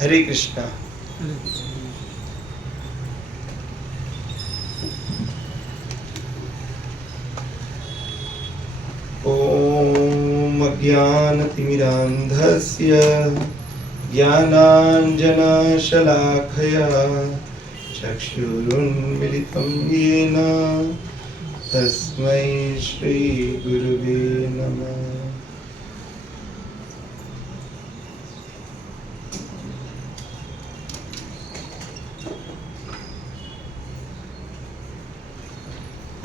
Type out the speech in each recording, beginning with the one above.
हरे कृष्णा। ओम अज्ञानतिमिरान्धस्य ज्ञानाञ्जनशलाखया चक्षुरुन्मिलितं येन तस्मै श्रीगुरुवे नमः।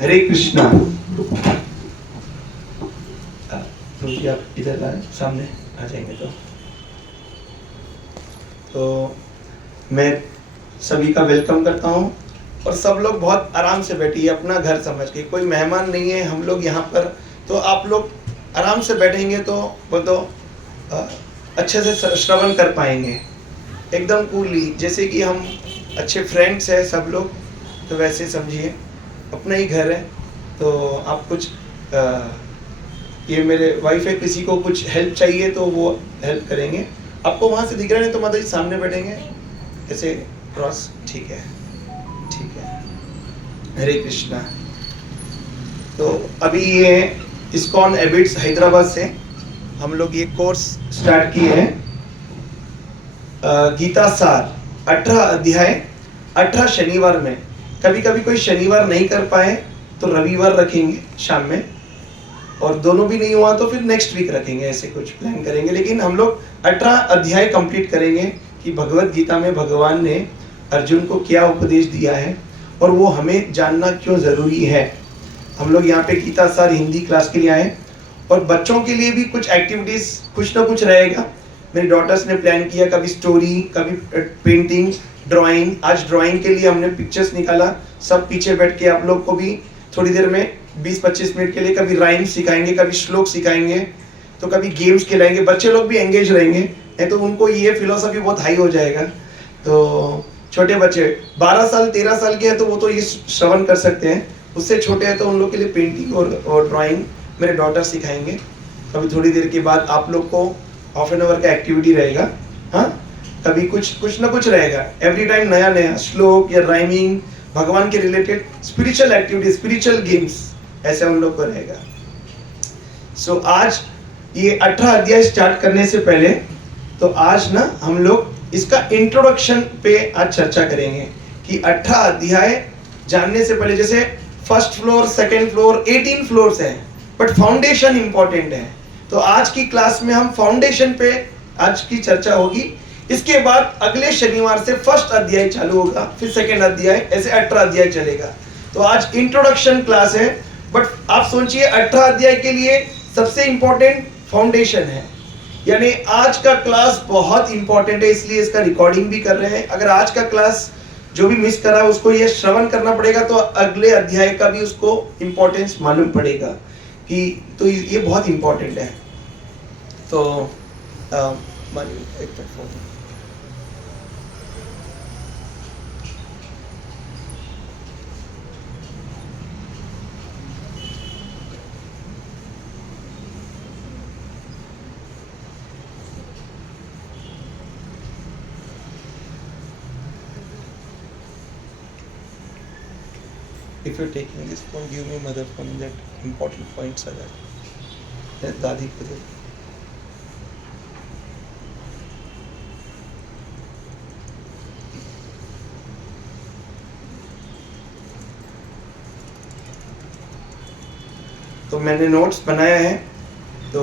हरे कृष्णा। तो आप इधर आए, सामने आ जाएंगे तो मैं सभी का वेलकम करता हूँ। और सब लोग बहुत आराम से बैठिए, अपना घर समझ के, कोई मेहमान नहीं है हम लोग यहाँ पर। तो आप लोग आराम से बैठेंगे तो वो तो अच्छे से श्रवण कर पाएंगे, एकदम कूली, जैसे कि हम अच्छे फ्रेंड्स हैं सब लोग। तो वैसे समझिए अपना ही घर है। तो आप कुछ ये मेरे वाइफ है, किसी को कुछ हेल्प चाहिए तो वो हेल्प करेंगे। आपको वहाँ से दिख रहा है तो माता जी सामने बैठेंगे ऐसे क्रॉस, ठीक है ठीक है। हरे कृष्णा। तो अभी ये इस्कॉन एबिट्स हैदराबाद से हम लोग ये कोर्स स्टार्ट किए हैं, गीता सार 18 अध्याय 18 शनिवार में। कभी कभी कोई शनिवार नहीं कर पाए तो रविवार रखेंगे शाम में, और दोनों भी नहीं हुआ तो फिर नेक्स्ट वीक रखेंगे, ऐसे कुछ प्लान करेंगे। लेकिन हम लोग 18 अध्याय कंप्लीट करेंगे कि भगवत गीता में भगवान ने अर्जुन को क्या उपदेश दिया है और वो हमें जानना क्यों जरूरी है। हम लोग यहाँ पे गीता सार हिंदी क्लास के लिए आए, और बच्चों के लिए भी कुछ एक्टिविटीज कुछ ना कुछ रहेगा। मेरी डॉटर्स ने प्लान किया, कभी स्टोरी, कभी पेंटिंग, ड्राइंग। आज ड्राइंग के लिए हमने पिक्चर्स निकाला, सब पीछे बैठ के आप लोग को भी थोड़ी देर में 20-25 मिनट के लिए कभी राइम सिखाएंगे, कभी श्लोक सिखाएंगे, तो कभी गेम्स खिलाएंगे। बच्चे लोग भी एंगेज रहेंगे, नहीं तो उनको ये फिलोसफी बहुत हाई हो जाएगा। तो छोटे बच्चे 12 साल 13 साल के हैं तो वो तो ये श्रवण कर सकते हैं, उससे छोटे हैं तो उन लोग के लिए पेंटिंग और ड्राइंग मेरे डॉटर सिखाएंगे। कभी थोड़ी देर के बाद आप लोग को हाफ एन आवर का एक्टिविटी रहेगा। हाँ, कभी कुछ ना कुछ रहेगा, एवरी टाइम नया नया श्लोक या राइमिंग, भगवान के related spiritual activity, spiritual games, ऐसे हम लोग को रहेगा। सो आज ये 18 अध्याय स्टार्ट करने से पहले तो आज ना हम लोग इसका इंट्रोडक्शन पे आज चर्चा करेंगे कि 18 अध्याय जानने से पहले, जैसे first floor, second floor, 18 floors हैं, बट फाउंडेशन इंपॉर्टेंट है। तो आज की क्लास में हम फाउंडेशन पे आज की चर्चा होगी। इसके बाद अगले शनिवार से फर्स्ट अध्याय चालू होगा, फिर सेकेंड अध्याय, ऐसे 18 अध्याय चलेगा। तो आज इंट्रोडक्शन क्लास है, बट आप सोचिए 18 अध्याय के लिए सबसे इंपॉर्टेंट फाउंडेशन है, यानी आज का क्लास बहुत इंपॉर्टेंट है, इसलिए इसका रिकॉर्डिंग भी कर रहे हैं। अगर आज का क्लास जो भी मिस करा उसको ये श्रवण करना पड़ेगा, तो अगले अध्याय का भी उसको इंपॉर्टेंस मालूम पड़ेगा कि तो ये बहुत इंपॉर्टेंट है। तो एक minute, if you're taking this phone, give me mother phone, that important points are there. दादी को दे। तो मैंने नोट्स बनाया है, तो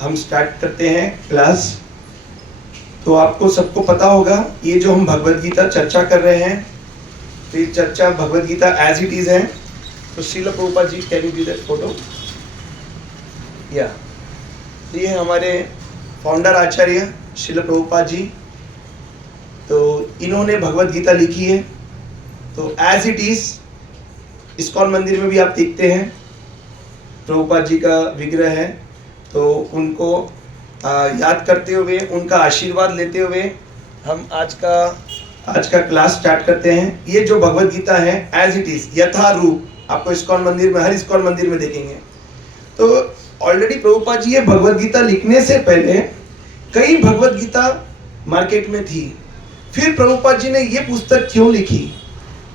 हम स्टार्ट करते हैं क्लास। तो आपको सबको पता होगा ये जो हम भगवत गीता चर्चा कर रहे हैं, तो ये चर्चा Bhagavad Gita as it is है। तो Srila Prabhupada ji, can you give that photo? या ये हमारे फाउंडर आचार्य श्रील प्रभुपाद जी, तो इन्होंने भगवत गीता लिखी है। तो एज इट इज इस्कॉन मंदिर में भी आप देखते हैं प्रभुपाद जी का विग्रह है। तो उनको याद करते हुए, उनका आशीर्वाद लेते हुए हम आज का क्लास स्टार्ट करते हैं। ये जो भगवत गीता है एज इट इज, यथारूप, आपको इस्कॉन मंदिर में, हर इस्कॉन मंदिर में देखेंगे। तो ऑलरेडी प्रभुपाद जी ये भगवत गीता लिखने से पहले कई भगवत गीता मार्केट में थी। फिर प्रभुपाद जी ने ये पुस्तक क्यों लिखी,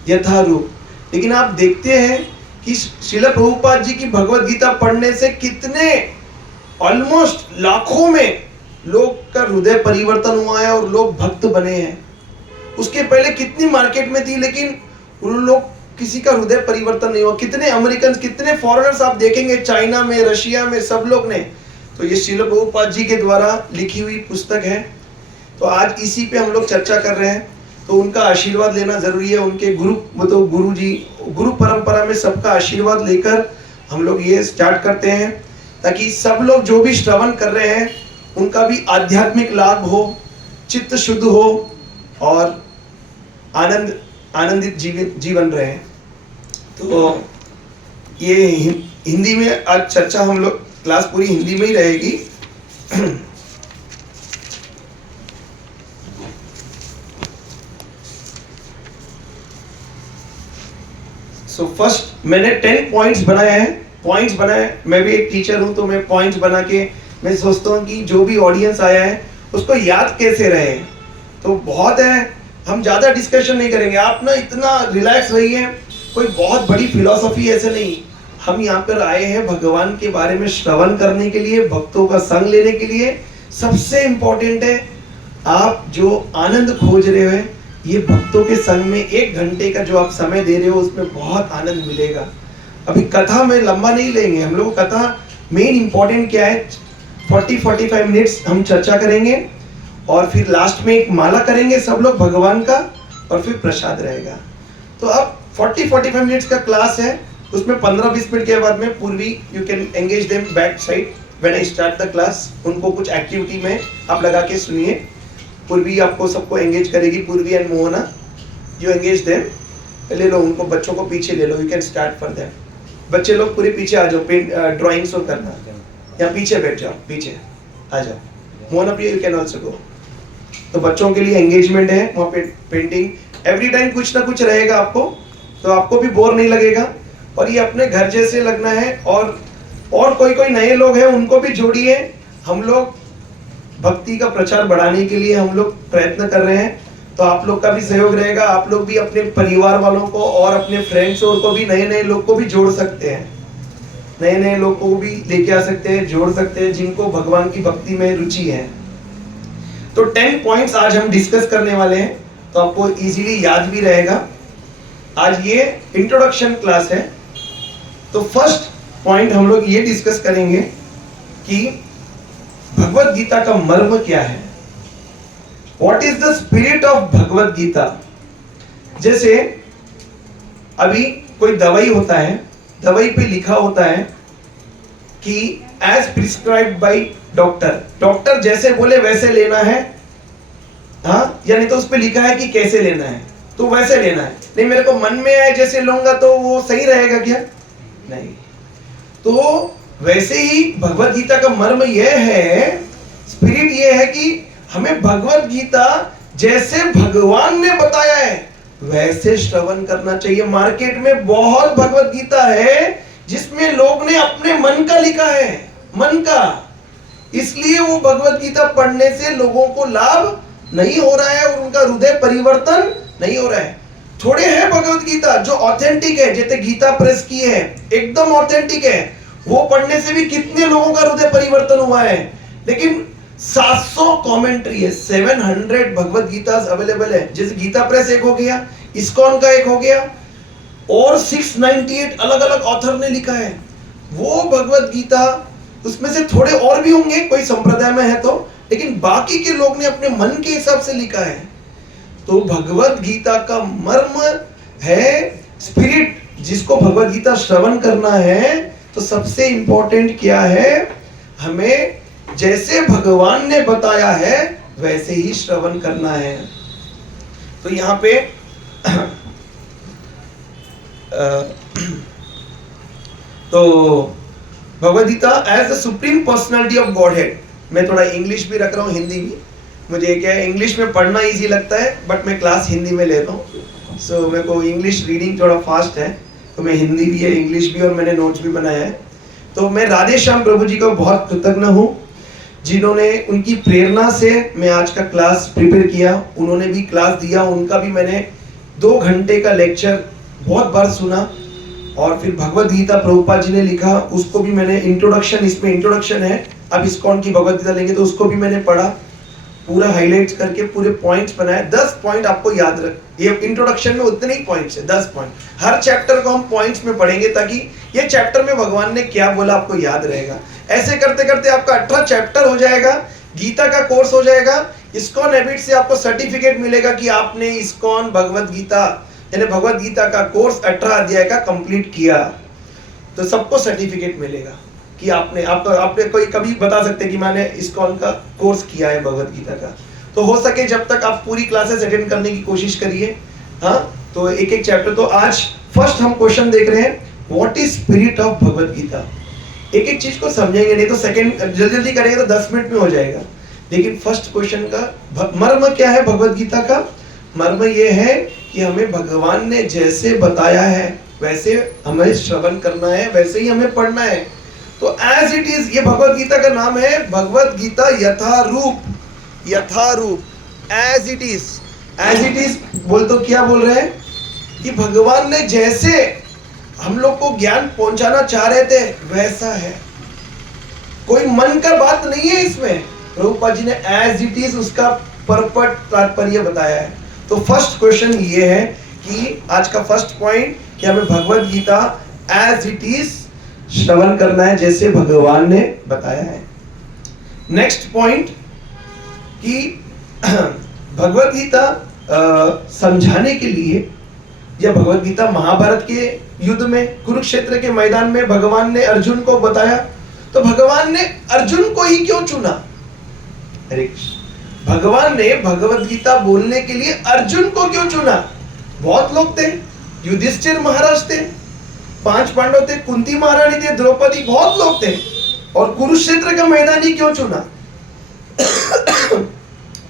यथारूप। लेकिन आप देखते हैं कि श्रील प्रभुपाद जी की भगवत गीता पढ़ने से कितने ऑलमोस्ट लाखों में लोग का हृदय परिवर्तन हुआ है और लोग भक्त बने हैं। उसके पहले कितनी मार्केट में थी लेकिन उन लोग किसी का हृदय परिवर्तन नहीं हुआ। कितने अमेरिकन, कितने फॉरेनर्स आप देखेंगे चाइना में, रशिया में, सब लोग ने। तो ये श्रील प्रभुपाद जी के द्वारा लिखी हुई पुस्तक है। तो आज इसी पे हम लोग चर्चा कर रहे हैं। तो उनका आशीर्वाद लेना जरूरी है। उनके गुरु जी, गुरु परंपरा में सबका आशीर्वाद लेकर हम लोग ये स्टार्ट करते हैं, ताकि सब लोग जो भी श्रवण कर रहे हैं उनका भी आध्यात्मिक लाभ हो, चित्त शुद्ध हो और आनंदित जीवन रहे। तो ये हिंदी में आज चर्चा, हम लोग क्लास पूरी हिंदी में ही रहेगी। सो फर्स्ट मैंने 10 पॉइंट्स बनाए हैं। मैं भी एक टीचर हूं, तो मैं पॉइंट्स बना के मैं सोचता हूं कि जो भी ऑडियंस आया है उसको याद कैसे रहे। तो बहुत है, हम ज्यादा डिस्कशन नहीं करेंगे। आप ना इतना रिलैक्स रहिए, कोई बहुत बड़ी फिलॉसफी ऐसे नहीं। हम यहाँ पर आए हैं भगवान के बारे में श्रवण करने के लिए, भक्तों का संग लेने के लिए। सबसे इंपॉर्टेंट है, आप जो आनंद खोज रहे हो, ये भक्तों के संग में 1 घंटे का जो आप समय दे रहे हो उसमें बहुत आनंद मिलेगा। अभी कथा में लंबा नहीं लेंगे हम लोग। कथा मेन इंपॉर्टेंट क्या है, 40-45 मिनट्स हम चर्चा करेंगे और फिर लास्ट में एक माला करेंगे सब लोग भगवान का, और फिर प्रसाद रहेगा। तो अब 40-45 मिनट्स का क्लास है, उसमें 15-20 मिनट के बाद में पूर्वी, you can engage them back side when I start the class. उनको कुछ एक्टिविटी में आप लगा के सुनिए। पूर्वी आपको सबको एंगेज करेगी, Purvi and Mohana, you engage them. ले लो उनको, बच्चों को पीछे ले लो, you can start for them. बच्चे लोग पूरे पीछे आ जाओ, ड्राइंग्स और करना, या पीछे बैठ जाओ, पीछे आ जाओ। मोहना प्रिया, यू कैन ऑल्सो गो। तो बच्चों के लिए एंगेजमेंट है वहाँ पे, पेंटिंग एवरी टाइम कुछ ना कुछ रहेगा आपको, तो आपको भी बोर नहीं लगेगा और ये अपने घर जैसे लगना है। और कोई नए लोग हैं उनको भी जोड़िए। हम लोग भक्ति का प्रचार बढ़ाने के लिए हम लोग प्रयत्न कर रहे हैं, तो आप लोग का भी सहयोग रहेगा। आप लोग भी अपने परिवार वालों को और अपने फ्रेंड्स और को भी, नए लोग को भी जोड़ सकते हैं, नए लोग को भी लेके आ सकते हैं, जोड़ सकते हैं जिनको भगवान की भक्ति में रुचि है। तो 10 पॉइंट्स आज हम डिस्कस करने वाले हैं, तो आपको इजीली याद भी रहेगा। आज ये इंट्रोडक्शन क्लास है। तो फर्स्ट पॉइंट हम लोग ये डिस्कस करेंगे कि भगवत गीता का मर्म क्या है। What is the spirit of Bhagavad Gita. जैसे अभी कोई दवाई होता है, दवाई पे लिखा होता है कि as prescribed by डॉक्टर जैसे बोले वैसे लेना है, हाँ, या नहीं तो उस पे लिखा है कि कैसे लेना है, तो वैसे लेना है। नहीं मेरे को मन में आए जैसे लूंगा तो वो सही रहेगा क्या? नहीं। तो वैसे ही भगवत गीता का मर्म यह है, स्पिरिट यह है कि हमें भगवत गीता जैसे भगवान ने बताया है वैसे श्रवण करना चाहिए। मार्केट में बहुत भगवत गीता है जिसमें लोग ने अपने मन का लिखा है, मन का, इसलिए वो भगवत गीता पढ़ने से लोगों को लाभ नहीं हो रहा है और उनका हृदय परिवर्तन नहीं हो रहा है। थोड़े हैं भगवत गीता जो ऑथेंटिक है, जैसे गीता प्रेस की है, एकदम ऑथेंटिक है, वो पढ़ने से भी कितने लोगों का हृदय परिवर्तन हुआ है। लेकिन 700 कमेंट्री है, 700 भगवत गीता अवेलेबल है। जैसे गीता प्रेस एक हो गया, इस्कॉन का एक हो गया, और 698 अलग अलग ऑथर ने लिखा है वो भगवत गीता। उसमें से थोड़े और भी होंगे कोई संप्रदाय में है तो, लेकिन बाकी के लोग ने अपने मन के हिसाब से लिखा है। तो भगवत गीता का मर्म है स्पिरिट। जिसको भगवत गीता श्रवण करना है तो सबसे इंपॉर्टेंट क्या है, हमें जैसे भगवान ने बताया है वैसे ही श्रवण करना है। तो यहाँ पे तो Bhagavad Gita as the supreme personality of godhead. मैं थोड़ा इंग्लिश भी रख रहा हूँ, हिंदी भी। मुझे क्या है, इंग्लिश में पढ़ना इजी लगता है बट मैं क्लास हिंदी में ले रहा हूँ। सो मेरे को इंग्लिश रीडिंग थोड़ा फास्ट है, तो मैं हिंदी भी है, इंग्लिश भी, और मैंने नोट्स भी बनाया है। तो मैं राधे श्याम प्रभु जी का बहुत कृतज्ञ हूँ जिन्होंने उनकी प्रेरणा से मैं आज का क्लास प्रिपेयर किया, उन्होंने भी क्लास दिया, उनका भी मैंने 2 घंटे का लेक्चर बहुत बार सुना। और फिर भगवद गीता प्रभुपाद जी ने लिखा, उसको भी मैंने इंट्रोडक्शन, इसमें इंट्रोडक्शन है, अब इस्कॉन की भगवद गीता लेंगे तो उसको भी मैंने पढ़ा, पूरा हाईलाइट्स करके पूरे पॉइंट्स बनाए। 10 पॉइंट आपको याद रख, ये इंट्रोडक्शन में उतने ही पॉइंट्स है, 10 पॉइंट। हर चैप्टर को हम पॉइंट्स में पढ़ेंगे ताकि ये चैप्टर में भगवान ने क्या बोला आपको याद रहेगा। ऐसे करते करते आपका 18 चैप्टर हो जाएगा, गीता का कोर्स हो जाएगा। इस्कॉन हैबिट से आपको सर्टिफिकेट मिलेगा कि आपने इस्कॉन भगवद गीता यानी भगवद गीता का कोर्स 18 अध्याय का कंप्लीट किया, तो सबको सर्टिफिकेट मिलेगा कि आपने कोई कभी बता सकते कि मैंने इस्कॉन का कोर्स किया है भगवद गीता का। तो हो सके जब तक आप पूरी क्लासेस अटेंड करने की कोशिश करिए। हाँ, तो एक एक चैप्टर। तो आज फर्स्ट हम क्वेश्चन देख रहे हैं, what is spirit of Bhagavad Gita. एक एक चीज को समझेंगे, नहीं तो सेकंड जल्दी जल्दी करेंगे तो 10 मिनट में हो जाएगा। लेकिन फर्स्ट क्वेश्चन का मर्म क्या है भगवद गीता का? मर्म ये है कि हमें भगवान ने जैसे बताया है वैसे हमें श्रवण करना है, वैसे ही हमें पढ़ना है। तो एज इट इज, ये भगवद गीता का नाम है Bhagavad Gita Yatharoop. Yatharoop, as it is. As it is बोल तो क्या बोल रहे हैं कि भगवान ने जैसे हम लोग को ज्ञान पहुंचाना चाह रहे थे वैसा है, कोई मन का बात नहीं है इसमें। प्रभुपाद जी ने एज इट इज उसका परपट तात्पर्य बताया है। तो फर्स्ट क्वेश्चन ये है कि आज का फर्स्ट पॉइंट कि हमें Bhagavad Gita as it is श्रवण करना है, जैसे भगवान ने बताया है। नेक्स्ट पॉइंट कि भगवद गीता समझाने के लिए, या भगवद गीता महाभारत के युद्ध में कुरुक्षेत्र के मैदान में भगवान ने अर्जुन को बताया, तो भगवान ने अर्जुन को ही क्यों चुना? हरे कृष्ण। भगवान ने भगवद गीता बोलने के लिए अर्जुन को क्यों चुना? बहुत लोग थे, युधिष्ठिर महाराज थे, 5 पांडव थे, कुंती महारानी थे, द्रौपदी, बहुत लोग थे, और कुरुक्षेत्र का मैदान ही क्यों चुना?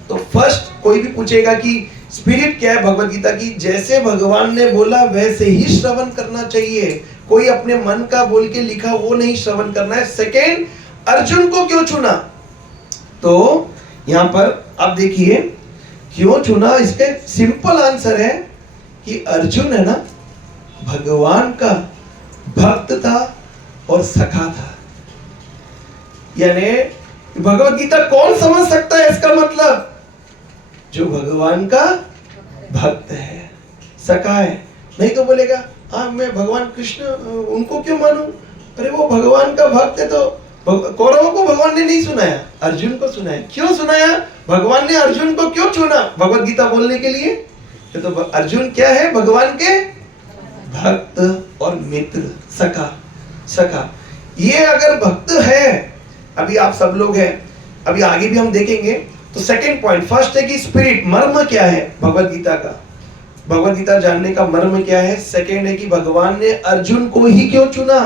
तो फर्स्ट कोई भी पूछेगा कि स्पिरिट क्या है भगवद गीता की, जैसे भगवान ने बोला वैसे ही श्रवण करना चाहिए, कोई अपने मन का बोल के लिखा वो नहीं श्रवण करना है। सेकेंड, अर्जुन को क्यों चुना? तो यहां पर आप देखिए क्यों चुना, इसके सिंपल आंसर है कि अर्जुन है ना भगवान का भक्त था और सखा था। यानी भगवद गीता कौन समझ सकता है, इसका मतलब जो भगवान का भक्त है, सखा है। नहीं तो बोलेगा मैं भगवान कृष्ण उनको क्यों मानूं, अरे वो भगवान का भक्त है। तो कौरवों को भगवान ने नहीं सुनाया, अर्जुन को सुनाया। क्यों सुनाया? भगवान ने अर्जुन को क्यों चुना भगवद गीता बोलने के लिए? तो अर्जुन क्या है? भगवान के भक्त और मित्र, सखा। सखा ये अगर भक्त है, अभी आप सब लोग हैं, अभी आगे भी हम देखेंगे। तो सेकंड पॉइंट, फर्स्ट है कि स्पिरिट, मर्म क्या है भगवद गीता का, भगवद गीता जानने का मर्म क्या है। सेकंड है कि भगवान ने अर्जुन को ही क्यों चुना,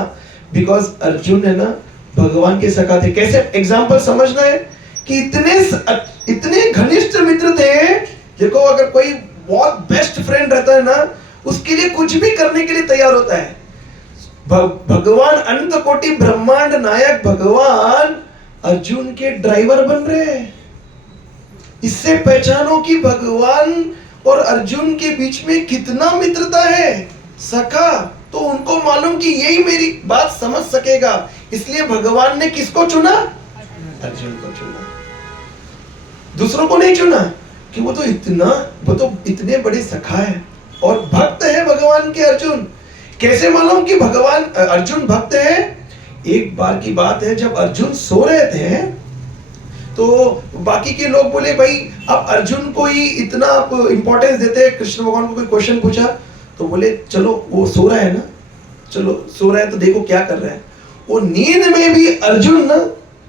बिकॉज अर्जुन है ना भगवान के सखा थे। कैसे? एग्जाम्पल समझना है कि इतने घनिष्ठ मित्र थे। देखो, अगर कोई बहुत बेस्ट फ्रेंड रहता है ना, उसके लिए कुछ भी करने के लिए तैयार होता है। भगवान अनंत कोटि ब्रह्मांड नायक भगवान अर्जुन के ड्राइवर बन रहे हैं। इससे पहचानो कि भगवान और अर्जुन के बीच में कितना मित्रता है, सखा। तो उनको मालूम कि यही मेरी बात समझ सकेगा, इसलिए भगवान ने किसको चुना? अर्जुन को चुना, दूसरों को नहीं चुना। कि वो तो इतने बड़े सखा है और भक्त है भगवान के अर्जुन। कैसे मालूम कि भगवान अर्जुन भक्त है? एक बार की बात है, जब अर्जुन सो रहे थे तो बाकी के लोग बोले, भाई आप अर्जुन को ही इतना आप इंपॉर्टेंस देते हैं। कृष्ण भगवान को कोई क्वेश्चन पूछा तो बोले चलो वो सो रहा है ना, चलो सो रहा है तो देखो क्या कर रहा है। वो नींद में भी अर्जुन ना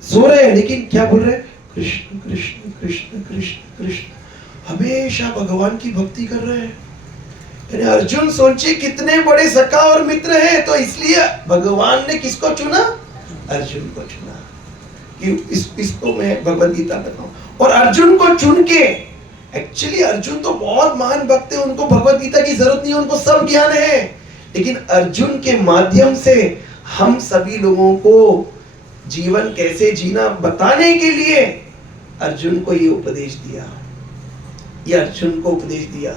सो रहे हैं, लेकिन क्या बोल रहे हैं? कृष्ण कृष्ण कृष्ण कृष्ण कृष्ण, हमेशा भगवान की भक्ति कर रहे हैं। यानी अर्जुन सोचिए कितने बड़े सखा और मित्र हैं। तो इसलिए भगवान ने किसको चुना? अर्जुन को चुना कि इसको मैं भगवद गीता बताऊं। और अर्जुन को चुन के, एक्चुअली अर्जुन तो बहुत महान भक्त है, उनको भगवद गीता की जरूरत नहीं है, उनको सब ज्ञान है। लेकिन अर्जुन के माध्यम से हम सभी लोगों को जीवन कैसे जीना बताने के लिए अर्जुन को ये उपदेश दिया, ये अर्जुन को उपदेश दिया।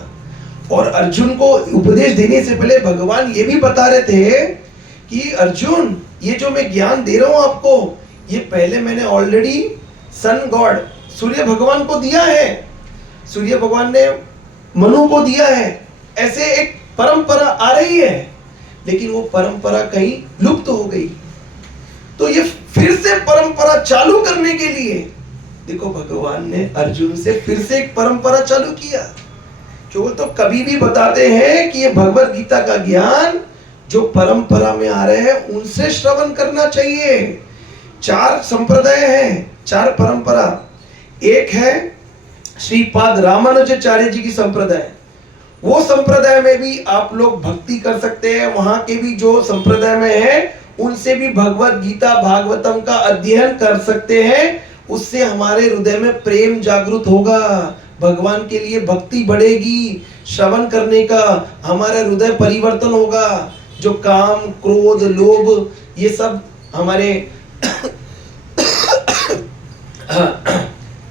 और अर्जुन को उपदेश देने से पहले भगवान ये भी बता रहे थे कि अर्जुन, ये जो मैं ज्ञान दे रहा हूं आपको, ये पहले मैंने ऑलरेडी सन गॉड सूर्य भगवान को दिया है, सूर्य भगवान ने मनु को दिया है। ऐसे एक परंपरा आ रही है, लेकिन वो परंपरा कहीं लुप्त हो गई। तो ये फिर से परंपरा चालू करने के लिए देखो भगवान ने अर्जुन से फिर से एक परंपरा चालू किया। जो तो कभी भी बताते हैं कि ये भगवत गीता का ज्ञान जो परंपरा में आ रहे हैं उनसे श्रवण करना चाहिए। 4 संप्रदाय हैं, 4 परंपरा। एक है श्रीपाद रामानुजाचार्य जी की संप्रदाय, वो संप्रदाय में भी आप लोग भक्ति कर सकते हैं। वहां के भी जो संप्रदाय में है उनसे भी भगवत गीता भागवतम का अध्ययन कर सकते हैं। उससे हमारे हृदय में प्रेम जागृत होगा, भगवान के लिए भक्ति बढ़ेगी, श्रवण करने का हमारा हृदय परिवर्तन होगा। जो काम क्रोध लोभ ये सब हमारे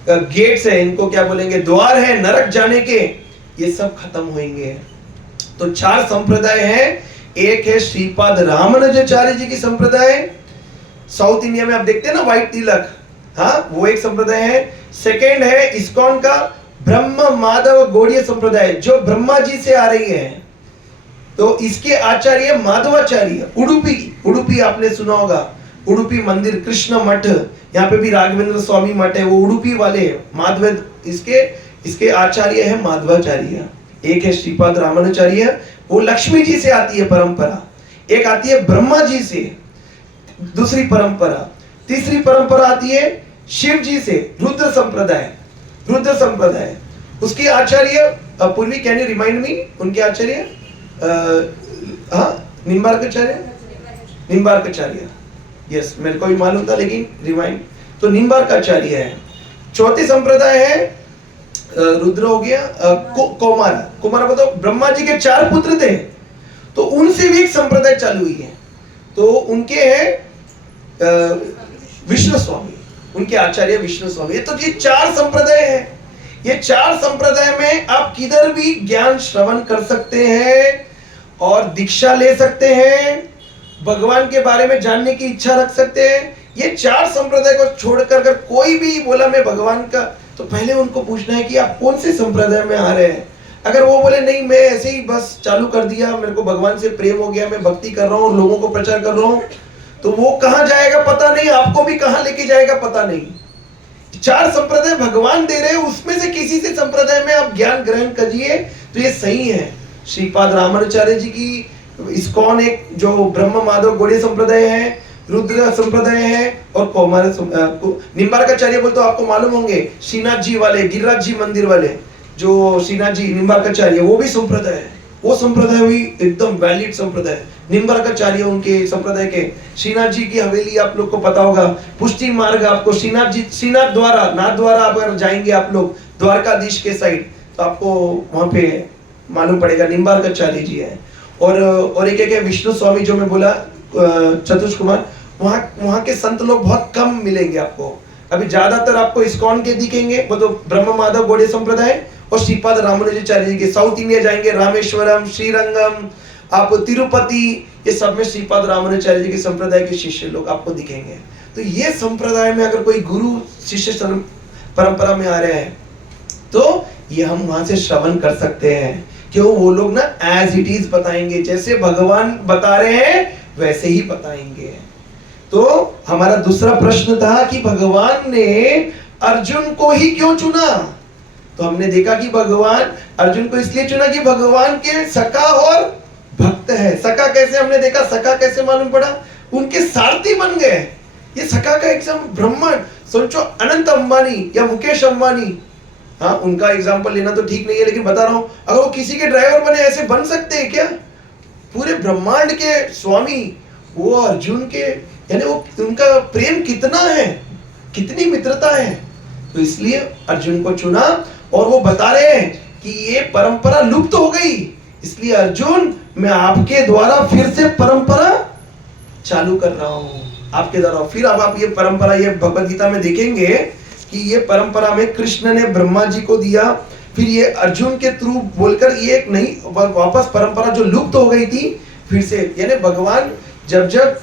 गेट्स है, इनको क्या बोलेंगे, द्वार है नरक जाने के, ये सब खत्म होंगे। तो 4 संप्रदाय हैं। एक है श्रीपाद रामानुजाचार्य जी की संप्रदाय, साउथ इंडिया में आप देखते हैं ना व्हाइट तिलक, हाँ वो एक संप्रदाय है। सेकेंड है इस्कॉन का ब्रह्म माधव गौड़ीय संप्रदाय, जो ब्रह्मा जी से आ रही है। तो इसके आचार्य माधवाचार्य, उडुपी आपने सुना होगा, उडुपी मंदिर कृष्ण मठ, यहाँ पे भी राघवेंद्र स्वामी मठ है, वो उडुपी वाले माधव, इसके आचार्य है माधवाचार्य। एक है श्रीपाद रामानुजाचार्य, वो लक्ष्मी जी से आती है परंपरा। एक आती है ब्रह्मा जी से, दूसरी परंपरा। तीसरी परंपरा आती है शिव जी से, रुद्र संप्रदाय। उसके आचार्य पूर्वी, कैन यू रिमाइंड मी उनके आचार्य? निम्बार्काचार्य, यस मेरे को भी मालूम था लेकिन रिमाइंड, तो निम्बार्काचार्य है। चौथी संप्रदाय है रुद्र हो गया, कुमार बताओ, ब्रह्मा जी के 4 पुत्र थे, तो उनसे भी एक संप्रदाय चालू हुई है। तो उनके हैं विष्णु स्वामी, उनके आचार्य विष्णु स्वामी। तो ये 4 संप्रदाय हैं। ये 4 संप्रदाय में आप किधर भी ज्ञान श्रवण कर सकते हैं और दीक्षा ले सकते हैं, भगवान के बारे में जानने की इच्छा रख सकते हैं। ये 4 संप्रदाय को छोड़कर अगर कोई भी बोला मैं भगवान का, तो पहले उनको पूछना है कि आप कौन से संप्रदाय में आ रहे हैं। अगर वो बोले नहीं मैं ऐसे ही बस चालू कर दिया, मेरे को भगवान से प्रेम हो गया, मैं भक्ति कर रहा हूँ, लोगों को प्रचार कर रहा हूँ, तो वो कहाँ जाएगा पता नहीं, आपको भी कहाँ लेके जाएगा पता नहीं। 4 संप्रदाय भगवान दे रहे हैं, उसमें से किसी से संप्रदाय में आप ज्ञान ग्रहण करिए तो ये सही है। श्रीपाद रामानुजाचार्य जी की इस्कॉन एक जो ब्रह्म माधव गौड़ीय संप्रदाय है, रुद्र संप्रदाय है, और कौमार निम्बार्काचार्य बोल तो आपको मालूम होंगे, श्रीनाथ जी वाले, गिरिराज जी मंदिर वाले, जो श्रीनाथ जी निम्बार्काचार्य, वो भी संप्रदाय है। वो संप्रदाय भी एकदम वैलिड संप्रदाय। निम्बार्काचार्य उनके संप्रदाय के, श्रीनाथ जी की हवेली आप लोग को पता होगा, पुष्टि मार्ग आपको श्रीनाथ द्वारा, नाथ द्वारा अगर जाएंगे आप लोग द्वारकाधीश के साइड, तो आपको वहां पे मालूम पड़ेगा निम्बार्काचार्य जी है। और एक है विष्णु स्वामी, जो मैं बोला चतुष कुमार, वहां के संत लोग बहुत कम मिलेंगे आपको। अभी ज्यादातर आपको इस्कॉन के दिखेंगे, वो तो ब्रह्म माधव गौड़ीय संप्रदाय और श्रीपाद रामानुजाचार्य जी के। साउथ इंडिया जाएंगे रामेश्वरम, श्रीरंगम, आप तिरुपति, ये सब में श्रीपाद रामानुजाचार्य जी के संप्रदाय के शिष्य लोग आपको दिखेंगे। तो ये संप्रदाय में अगर कोई गुरु शिष्य परंपरा में आ रहे हैं तो ये हम वहां से श्रवण कर सकते हैं, क्यों वो लोग ना एज इट इज बताएंगे, जैसे भगवान बता रहे हैं वैसे ही बताएंगे। तो हमारा दूसरा प्रश्न था कि भगवान ने अर्जुन को ही क्यों चुना? तो हमने देखा कि भगवान अर्जुन को इसलिए चुना कि भगवान के सखा और भक्त है। सखा कैसे हमने देखा, सखा कैसे मालूम पड़ा, उनके सारथी बन गए। ये सखा का एग्जाम ब्रह्मांड, सोचो अनंत अंबानी या मुकेश अंबानी, हाँ उनका एग्जाम्पल लेना तो ठीक नहीं है, लेकिन बता रहा हूं अगर वो किसी के ड्राइवर बने, ऐसे बन सकते हैं क्या? पूरे ब्रह्मांड के स्वामी वो अर्जुन के, यानी वो उनका प्रेम कितना है, कितनी मित्रता है। तो इसलिए अर्जुन को चुना, और वो बता रहे हैं कि ये परंपरा लुप्त हो गई, इसलिए अर्जुन मैं आपके द्वारा फिर से परंपरा चालू कर रहा हूं। आपके द्वारा। फिर अब आप ये परंपरा, ये भगवद गीता में देखेंगे कि ये परंपरा में कृष्ण ने ब्रह्मा जी को दिया, फिर ये अर्जुन के थ्रू बोलकर ये एक नई वापस परंपरा जो लुप्त हो गई थी फिर से, यानी भगवान जब जब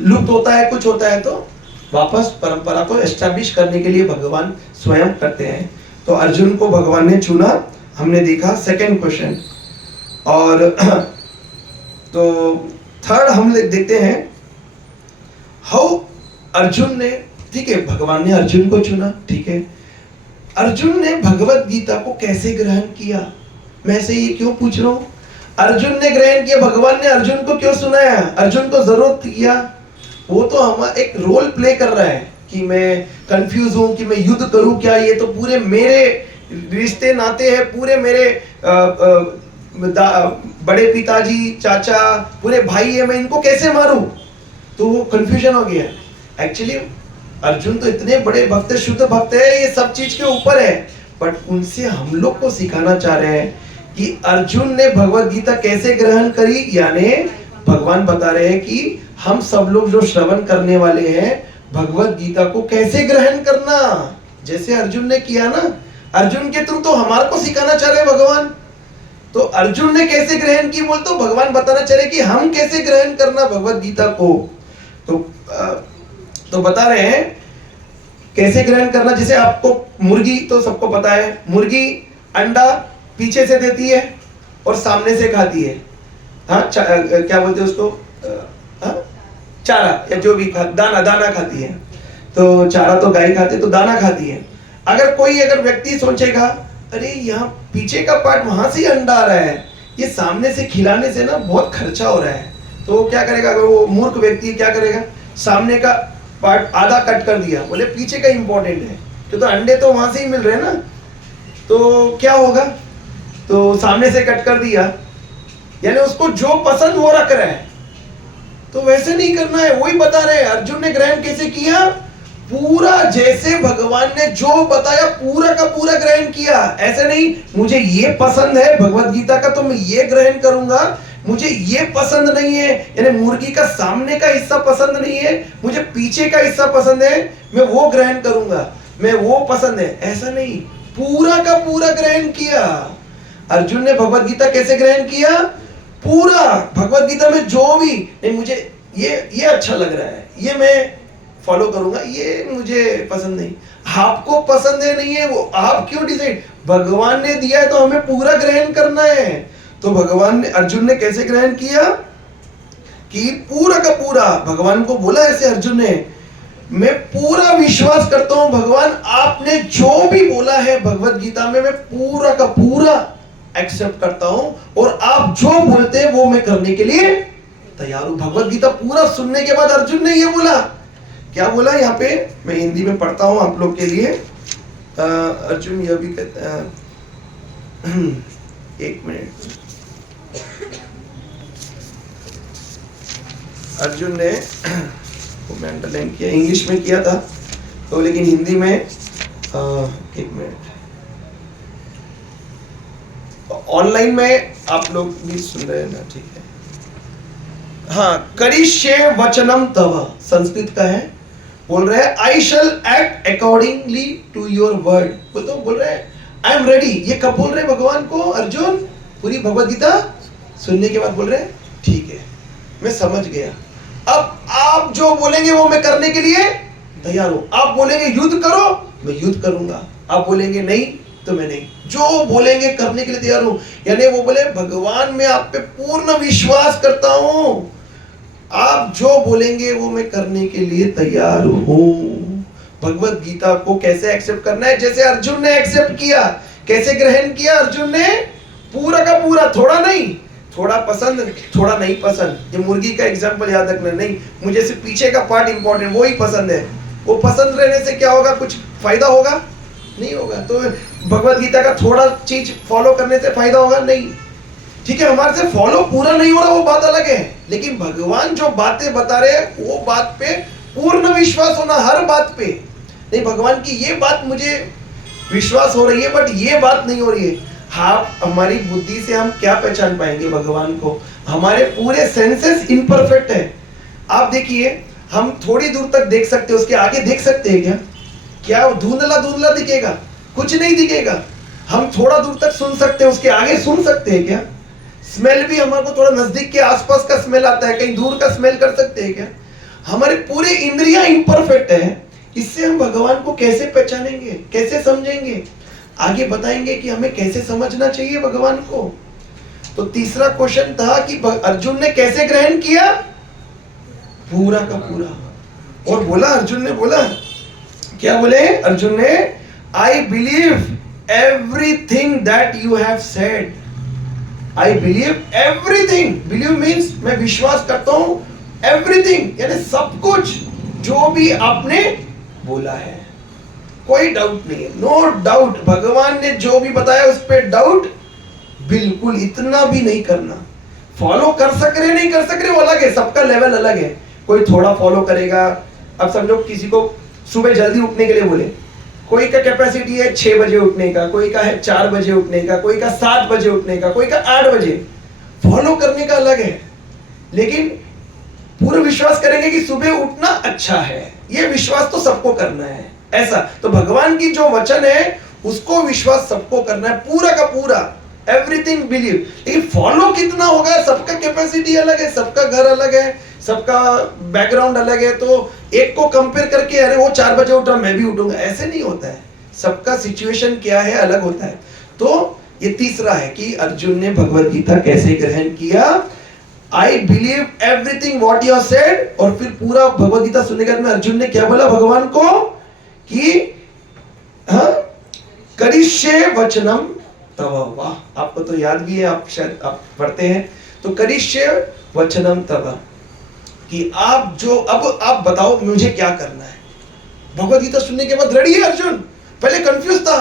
लुप्त होता है, कुछ होता है, तो वापस परंपरा को एस्टैब्लिश करने के लिए भगवान स्वयं करते हैं। तो अर्जुन को भगवान ने चुना, हमने देखा सेकंड क्वेश्चन। और तो थर्ड हम देखते हैं हाउ अर्जुन ने, ठीक है, भगवान ने अर्जुन को चुना, ठीक है, अर्जुन ने भगवत गीता को कैसे ग्रहण किया? मैं से ये क्यों पूछ रहा हूं? अर्जुन ने ग्रहण किया, भगवान ने अर्जुन को क्यों सुनाया? अर्जुन को जरूरत किया, वो तो हम एक रोल प्ले कर रहा है कि मैं कंफ्यूज हूं कि मैं युद्ध करूं क्या, ये तो पूरे मेरे रिश्ते नाते हैं, पूरे मेरे बड़े पिताजी, चाचा, पूरे भाई है, मैं इनको कैसे मारूं? तो वो कंफ्यूजन हो गया। एक्चुअली अर्जुन तो इतने बड़े भक्त, शुद्ध भक्त है, ये सब चीज के ऊपर है, बट उनसे हम लोग को सिखाना चाह रहे हैं कि अर्जुन ने भगवत गीता कैसे ग्रहण करी, यानी भगवान बता रहे हैं कि हम सब लोग जो श्रवण करने वाले हैं भगवत गीता को कैसे ग्रहण करना, जैसे अर्जुन ने किया ना, अर्जुन के थ्रू तो हमारे को सिखाना चाह रहे भगवान। तो अर्जुन ने कैसे ग्रहण की बोल, तो भगवान बताना चाह रहे कि हम कैसे ग्रहण करना भगवत गीता को। तो बता रहे हैं कैसे ग्रहण करना। जैसे आपको मुर्गी तो सबको पता है, मुर्गी अंडा पीछे से देती है और सामने से खाती है, हाँ, क्या बोलते हैं उसको, हाँ, चारा, या जो भी दाना खाती है। तो चारा तो गाय खाती है, तो दाना खाती है। अगर व्यक्ति सोचेगा अरे यहाँ पीछे का पार्ट वहां से अंडा आ रहा है, ये सामने से खिलाने से ना बहुत खर्चा हो रहा है, तो क्या करेगा? अगर वो मूर्ख व्यक्ति क्या करेगा, सामने का पार्ट आधा कट कर दिया, बोले पीछे का इंपॉर्टेंट है, तो अंडे तो वहां से ही मिल रहे हैं ना, तो क्या होगा? तो सामने से कट कर दिया, यानी उसको जो पसंद वो रख रहा है। तो वैसे नहीं करना है, वही बता रहे हैं। अर्जुन ने ग्रहण कैसे किया? पूरा, जैसे भगवान ने जो बताया पूरा का पूरा ग्रहण किया। ऐसे नहीं मुझे ये पसंद है भगवत गीता का तो मैं ये ग्रहण करूंगा, मुझे ये पसंद नहीं है, यानी मुर्गी का सामने का हिस्सा पसंद नहीं है, मुझे पीछे का हिस्सा पसंद है, मैं वो ग्रहण करूंगा, मैं वो पसंद है, ऐसा नहीं, पूरा का पूरा ग्रहण किया। अर्जुन ने भगवत गीता कैसे ग्रहण किया? पूरा भगवत गीता में जो भी नहीं, मुझे ये अच्छा लग रहा है, ये मैं फॉलो करूंगा, ये मुझे पसंद नहीं। आपको पसंद है नहीं है, वो आप क्यों डिसाइड? भगवान ने दिया है तो हमें पूरा ग्रहण करना है। तो भगवान ने, अर्जुन ने कैसे ग्रहण किया कि पूरा का पूरा, भगवान को बोला ऐसे अर्जुन ने, मैं पूरा विश्वास करता हूं भगवान, आपने जो भी बोला है भगवत गीता में मैं पूरा का पूरा एक्सेप्ट करता हूं, और आप जो बोलते हैं वो मैं करने के लिए तैयार हूं। भगवत गीता पूरा सुनने के बाद अर्जुन ने ये बोला, क्या बोला? यहाँ पे मैं हिंदी में पढ़ता हूं आप लोग के लिए। अर्जुन यह भी कहता है, एक मिनट, अर्जुन ने वो मैं अंडरलाइन किया, इंग्लिश में किया था तो, लेकिन हिंदी में एक मिनट, ऑनलाइन में आप लोग भी सुन रहे हैं ना, ठीक है। हाँ, करिष्ये वचनम तव, संस्कृत का है, बोल रहे हैं I shall act accordingly to your word. वो तो बोल रहे हैं आई एम रेडी। ये कब बोल रहे हैं भगवान को अर्जुन? पूरी भगवत गीता सुनने के बाद बोल रहे हैं ठीक है मैं समझ गया, अब आप जो बोलेंगे वो मैं करने के लिए तैयार हूं। आप बोलेंगे युद्ध करो, मैं युद्ध करूंगा, आप बोलेंगे नहीं तो मैं नहीं, जो बोलेंगे करने के लिए तैयार हूं। यानी वो बोले भगवान मैं आप पे पूर्ण विश्वास करता हूं, आप जो बोलेंगे वो मैं करने के लिए तैयार हूं। भगवत गीता को कैसे एक्सेप्ट करना है? जैसे अर्जुन ने एक्सेप्ट किया। कैसे ग्रहण किया अर्जुन ने? पूरा का पूरा, थोड़ा नहीं, थोड़ा पसंद थोड़ा नहीं पसंद। ये मुर्गी का एग्जांपल याद रखना, नहीं मुझे सिर्फ पीछे का पार्ट इंपॉर्टेंट, वो ही पसंद है। वो पसंद रहने से क्या होगा? कुछ फायदा होगा? नहीं होगा। तो भगवत गीता का थोड़ा चीज फॉलो करने से फायदा होगा? नहीं। ठीक है, हमारे से फॉलो पूरा नहीं हो रहा वो बात अलग है, लेकिन भगवान जो बातें बता रहे हैं वो बात पे पूर्ण विश्वास होना, हर बात पे नहीं। भगवान की ये बात मुझे विश्वास हो रही है बट ये बात नहीं हो रही है। हाँ, हमारी बुद्धि से हम क्या पहचान पाएंगे भगवान को? हमारे पूरे सेंसेस इम्परफेक्ट है। आप देखिए हम थोड़ी दूर तक देख सकते हैं, उसके आगे देख सकते हैं क्या? क्या धुंधला धुंधला दिखेगा? कुछ नहीं दिखेगा। हम थोड़ा दूर तक सुन सकते हैं, उसके आगे सुन सकते हैं क्या? स्मेल भी हमारे को थोड़ा नजदीक के आसपास का स्मेल आता है, कहीं दूर का स्मेल कर सकते हैं क्या? हमारे पूरे इंद्रियां इम्परफेक्ट है, इससे हम भगवान को कैसे पहचानेंगे, कैसे समझेंगे? आगे बताएंगे कि हमें कैसे समझना चाहिए भगवान को। तो तीसरा क्वेश्चन था कि अर्जुन ने कैसे ग्रहण किया? पूरा का पूरा। और बोला, अर्जुन ने बोला, क्या बोले अर्जुन ने? I believe everything that you have said. I believe everything. Believe means मैं विश्वास करता हूं, एवरीथिंग यानी सब कुछ जो भी आपने बोला है, कोई डाउट नहीं है, नो डाउट। भगवान ने जो भी बताया उस पर डाउट बिल्कुल इतना भी नहीं करना। फॉलो कर सक रहे नहीं कर सक रहे वो अलग है, सबका लेवल अलग है। कोई थोड़ा फॉलो करेगा। अब समझो किसी को सुबह जल्दी उठने के लिए बोले, कोई का कैपेसिटी है 6 बजे उठने का, कोई का है 4 बजे उठने का, कोई का 7 बजे उठने का, कोई का 8 बजे। फॉलो करने का अलग है, लेकिन पूरा विश्वास करेंगे कि सुबह उठना अच्छा है, ये विश्वास तो सबको करना है। ऐसा तो भगवान की जो वचन है उसको विश्वास सबको करना है, पूरा का पूरा, एवरीथिंग बिलीव। लेकिन फॉलो कितना होगा, सबका कैपेसिटी अलग है, सबका घर अलग है, सबका बैकग्राउंड अलग है। तो एक को कंपेयर करके अरे वो 4 बजे उठ रहा मैं भी उठूंगा, ऐसे नहीं होता है। सबका सिचुएशन क्या है अलग होता है। तो ये तीसरा है कि अर्जुन ने भगवत गीता कैसे ग्रहण किया। I believe everything what you have said. और फिर पूरा भगवत गीता सुनने के बाद में अर्जुन ने क्या बोला भगवान को कि करिष्ये वचनम तव। वाह, आपको तो याद भी है, आप शायद आप पढ़ते हैं। तो करिष्ये वचनम तव, कि आप जो अब आप बताओ मुझे क्या करना है। भगवत गीता सुनने के बाद रेडी है अर्जुन। पहले कंफ्यूज था,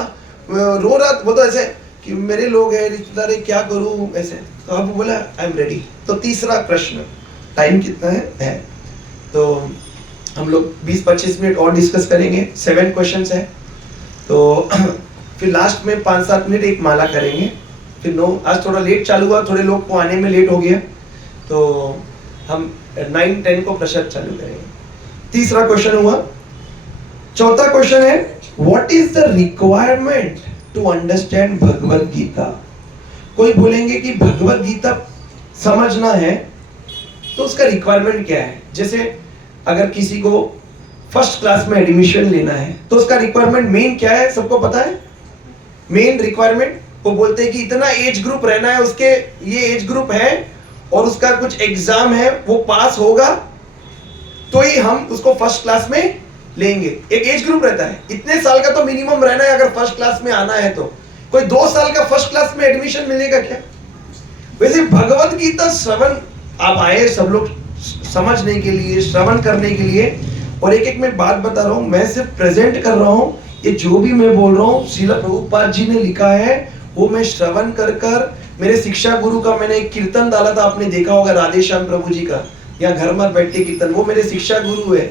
रो रहा, वो तो ऐसे कि मेरे लोग हैं रिश्तेदार, क्या करूं ऐसे। तो अब बोला आई एम रेडी। तो तीसरा प्रश्न, टाइम कितना है? तो हम लोग 20-25 मिनट और डिस्कस करेंगे। 7 क्वेश्चंस है। तो फिर लास्ट में 5-7 मिनट एक माला करेंगे। फिर 9, आज थोड़ा लेट चालू हुआ, थोड़े लोग को आने में लेट हो गया, तो हम 9-10 को प्रश्न चालू करेंगे। तीसरा क्वेश्चन हुआ। चौथा क्वेश्चन है what is the requirement to understand Bhagavad Gita. कोई बोलेंगे कि भगवत गीता समझना है तो उसका रिक्वायरमेंट क्या है। जैसे अगर किसी को फर्स्ट क्लास में एडमिशन लेना है तो उसका रिक्वायरमेंट मेन क्या है, सबको पता है? मेन रिक्वायरमेंट वो बोलते हैं कि इतना एज ग्रुप रहना है, उसके ये एज ग्रुप है और उसका कुछ एग्जाम है, वो पास होगा तो ही हम उसको फर्स्ट क्लास में लेंगे। एक एज ग्रुप रहता है, इतने साल का तो मिनिमम रहना है अगर फर्स्ट क्लास में आना है। तो कोई 2 साल का फर्स्ट क्लास में एडमिशन मिलेगा क्या? वैसे भगवत गीता श्रवण, आप आए सब लोग समझने के लिए, श्रवण करने के लिए, और एक एक में बात बता रहा हूं, मैं सिर्फ प्रेजेंट कर रहा हूं। ये जो भी मैं बोल रहा हूं श्रील प्रभुपाद जी ने लिखा है, वो मैं श्रवण कर कर, मेरे शिक्षा गुरु का मैंने एक कीर्तन डाला था, आपने देखा होगा राधे श्याम प्रभु जी का, यहाँ घर में बैठ के कीर्तन, वो मेरे शिक्षा गुरु है।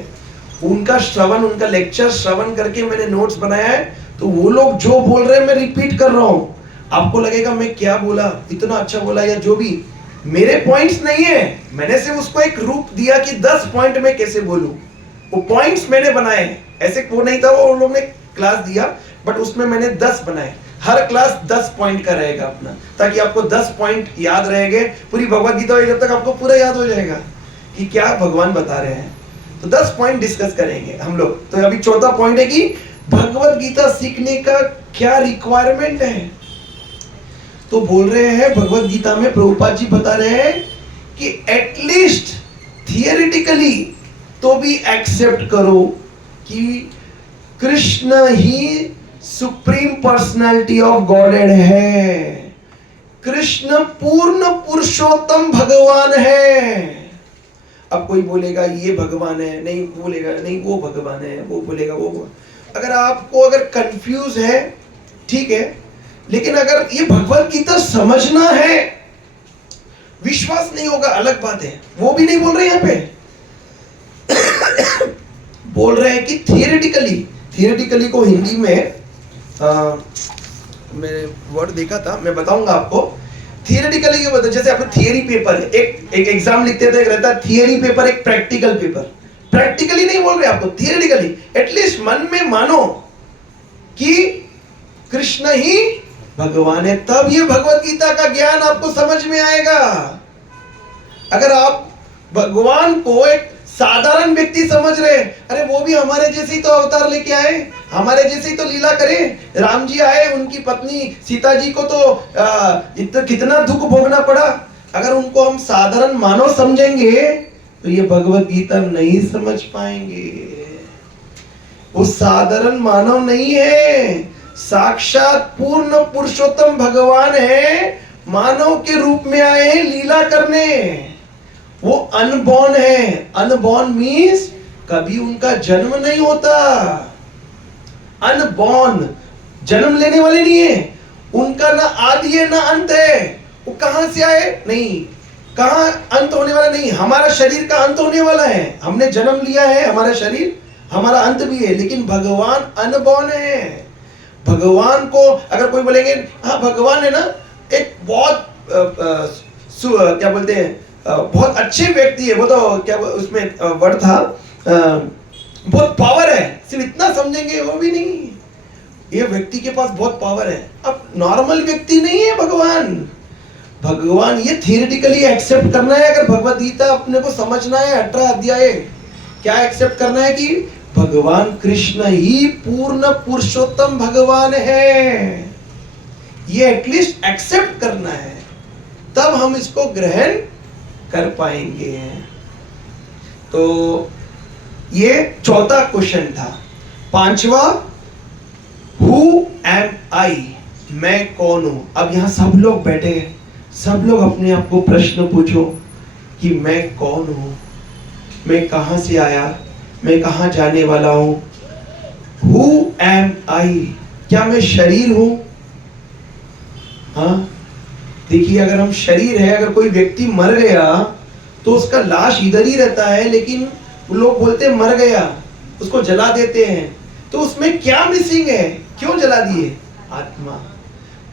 उनका श्रवण, उनका लेक्चर श्रवण करके मैंने नोट्स बनाया है। तो वो लोग जो बोल रहे हैं मैं रिपीट कर रहा हूं। आपको लगेगा मैं क्या बोला, इतना अच्छा बोला, या जो भी, मेरे पॉइंट्स नहीं है, मैंने सिर्फ उसको एक रूप दिया कि 10 पॉइंट में कैसे बोलूं। वो पॉइंट्स मैंने बनाए, ऐसे वो नहीं था, वो लोग ने क्लास दिया, बट उसमें मैंने 10 बनाए। हर क्लास 10 पॉइंट का रहेगा अपना, ताकि आपको 10 पॉइंट याद रहेंगे। पूरी भगवत गीता जब तक आपको पूरा याद हो जाएगा कि क्या भगवान बता रहे हैं। तो 10 पॉइंट डिस्कस करेंगे हम लोग। तो अभी चौथा पॉइंट है कि भगवत गीता सीखने का क्या रिक्वायरमेंट है। तो बोल रहे हैं भगवत गीता में प्रभुपाद जी बता रहे हैं कि एटलीस्ट थियरिटिकली तो भी एक्सेप्ट करो कि कृष्ण ही सुप्रीम पर्सनालिटी ऑफ गॉडहेड है। कृष्ण पूर्ण पुरुषोत्तम भगवान है। अब कोई बोलेगा ये भगवान है, नहीं बोलेगा नहीं वो भगवान है, वो बोलेगा वो। अगर आपको अगर कंफ्यूज है ठीक है, लेकिन अगर ये भगवत गीता समझना है, विश्वास नहीं होगा अलग बात है, वो भी नहीं बोल रहे यहाँ पे। बोल रहे हैं कि थियरिटिकली को हिंदी में मैंने वर्ड देखा था, मैं बताऊंगा आपको। थियरिटिकली क्या, जैसे आपका थियरी पेपर है, एक एग्जाम लिखते थे, एक रहता है थियरी पेपर, एक प्रैक्टिकल पेपर। प्रैक्टिकली नहीं बोल रहे आपको, थियरिटिकली एटलीस्ट मन में मानो कि कृष्ण ही भगवान है, तब ये भगवत गीता का ज्ञान आपको समझ में आएगा। अगर आप भगवान को एक साधारण व्यक्ति समझ रहे, अरे वो भी हमारे जैसे ही तो अवतार लेके आए, हमारे जैसे ही तो लीला करे, राम जी आए, उनकी पत्नी सीता जी को तो कितना दुख भोगना पड़ा, अगर उनको हम साधारण मानव समझेंगे तो ये भगवत गीता नहीं समझ पाएंगे। वो साधारण मानव नहीं है, साक्षात पूर्ण पुरुषोत्तम भगवान है, मानव के रूप में आए हैं लीला करने। वो अनबॉर्न है, अनबॉर्न मीन्स कभी उनका जन्म नहीं होता। अनबॉर्न जन्म लेने वाले नहीं है, उनका ना आदि है ना अंत है। वो कहां से आए नहीं, कहां अंत होने वाला नहीं। हमारा शरीर का अंत होने वाला है, हमने जन्म लिया है, हमारा शरीर, हमारा अंत भी है, लेकिन भगवान अनबॉर्न है। भगवान को अगर कोई बोलेंगे हाँ भगवान है ना, एक बहुत क्या बोलते हैं, बहुत अच्छे व्यक्ति है, वो तो क्या उसमें वर्ड था, बहुत पावर है, सिर्फ इतना समझेंगे वो भी नहीं, ये व्यक्ति के पास बहुत पावर है। अब नॉर्मल व्यक्ति नहीं है भगवान। भगवान ये थियरिटिकली एक्सेप्ट करना है, अगर भगवत गीता अपने को समझना है 18 अध्याय, क्या एक्सेप्ट करना है कि भगवान कृष्ण ही पूर्ण पुरुषोत्तम भगवान है, ये एटलीस्ट एक्सेप्ट करना है, तब हम इसको ग्रहण कर पाएंगे। तो ये चौथा क्वेश्चन था। पांचवा, हु एम आई, मैं कौन हूं। अब यहां सब लोग बैठे हैं, सब लोग अपने आप को प्रश्न पूछो कि मैं कौन हूं, मैं कहां से आया, मैं कहां जाने वाला हूं। हु एम आई, क्या मैं शरीर हूं? हाँ, देखिए अगर हम शरीर है, अगर कोई व्यक्ति मर गया तो उसका लाश इधर ही रहता है, लेकिन लोग बोलते हैं मर गया, उसको जला देते हैं, तो उसमें क्या मिसिंग है, क्यों जला दिए? आत्मा।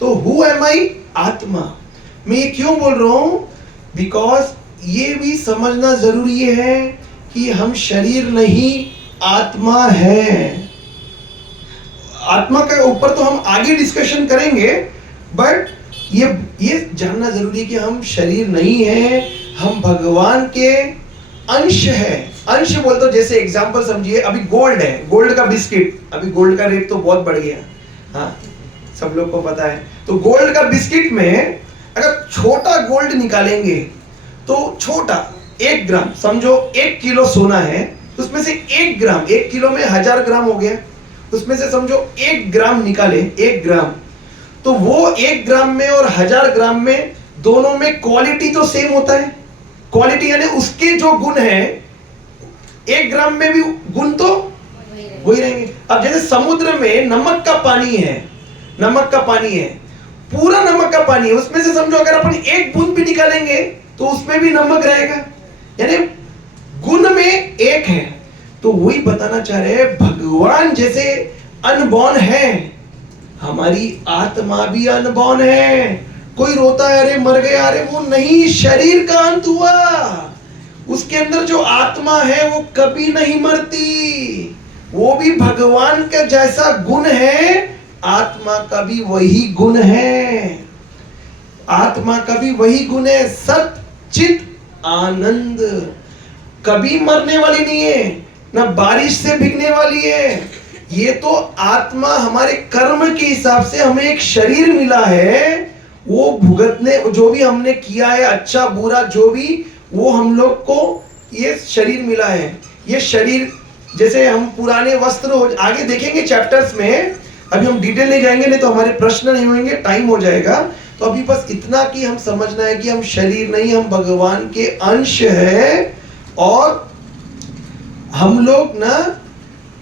तो हु एम आई, आत्मा। मैं ये क्यों बोल रहा हूं? बिकॉज ये भी समझना जरूरी है कि हम शरीर नहीं, आत्मा है। आत्मा के ऊपर तो हम आगे डिस्कशन करेंगे, बट ये जानना जरूरी है कि हम शरीर नहीं है, हम भगवान के अंश है। अंश बोलते हो, जैसे एग्जांपल समझिए, अभी गोल्ड है, गोल्ड का बिस्किट, अभी गोल्ड का रेट तो बहुत बढ़ गया, हाँ सब लोग को पता है। तो गोल्ड का बिस्किट में अगर छोटा गोल्ड निकालेंगे तो छोटा 1 ग्राम, समझो 1 किलो सोना है, उसमें से 1 ग्राम, 1 किलो में 1000 ग्राम हो गया, उसमें से समझो 1 ग्राम निकाले, 1 ग्राम, तो वो 1 ग्राम में और 1000 ग्राम में दोनों में क्वालिटी तो सेम होता है। क्वालिटी यानी उसके जो गुण है, 1 ग्राम में भी गुण तो वही रहेंगे। अब जैसे समुद्र में नमक का पानी है, नमक का पानी है, पूरा नमक का पानी है, उसमें से समझो अगर अपन 1 बूंद भी निकालेंगे तो उसमें भी नमक रहेगा, यानी गुण में एक है। तो वही बताना चाह रहे हैं, भगवान जैसे अनबॉर्न है, हमारी आत्मा भी अनबॉर्न है। कोई रोता है अरे मर गया, अरे वो नहीं, शरीर का अंत हुआ, उसके अंदर जो आत्मा है वो कभी नहीं मरती, वो भी भगवान का जैसा गुण है, आत्मा का भी वही गुण है, आत्मा का भी वही गुण है, सत चित आनंद, कभी मरने वाली नहीं है, ना बारिश से भीगने वाली है। ये तो आत्मा हमारे कर्म के हिसाब से हमें एक शरीर मिला है, वो भुगतने, जो भी हमने किया है अच्छा बुरा जो भी, वो हम लोग को ये शरीर मिला है। ये शरीर जैसे हम पुराने वस्त्र आगे देखेंगे चैप्टर्स में, अभी हम डिटेल नहीं जाएंगे, नहीं तो हमारे प्रश्न नहीं होंगे, टाइम हो जाएगा। तो अभी बस इतना कि हम समझना है कि हम शरीर नहीं, हम भगवान के अंश है, और हम लोग ना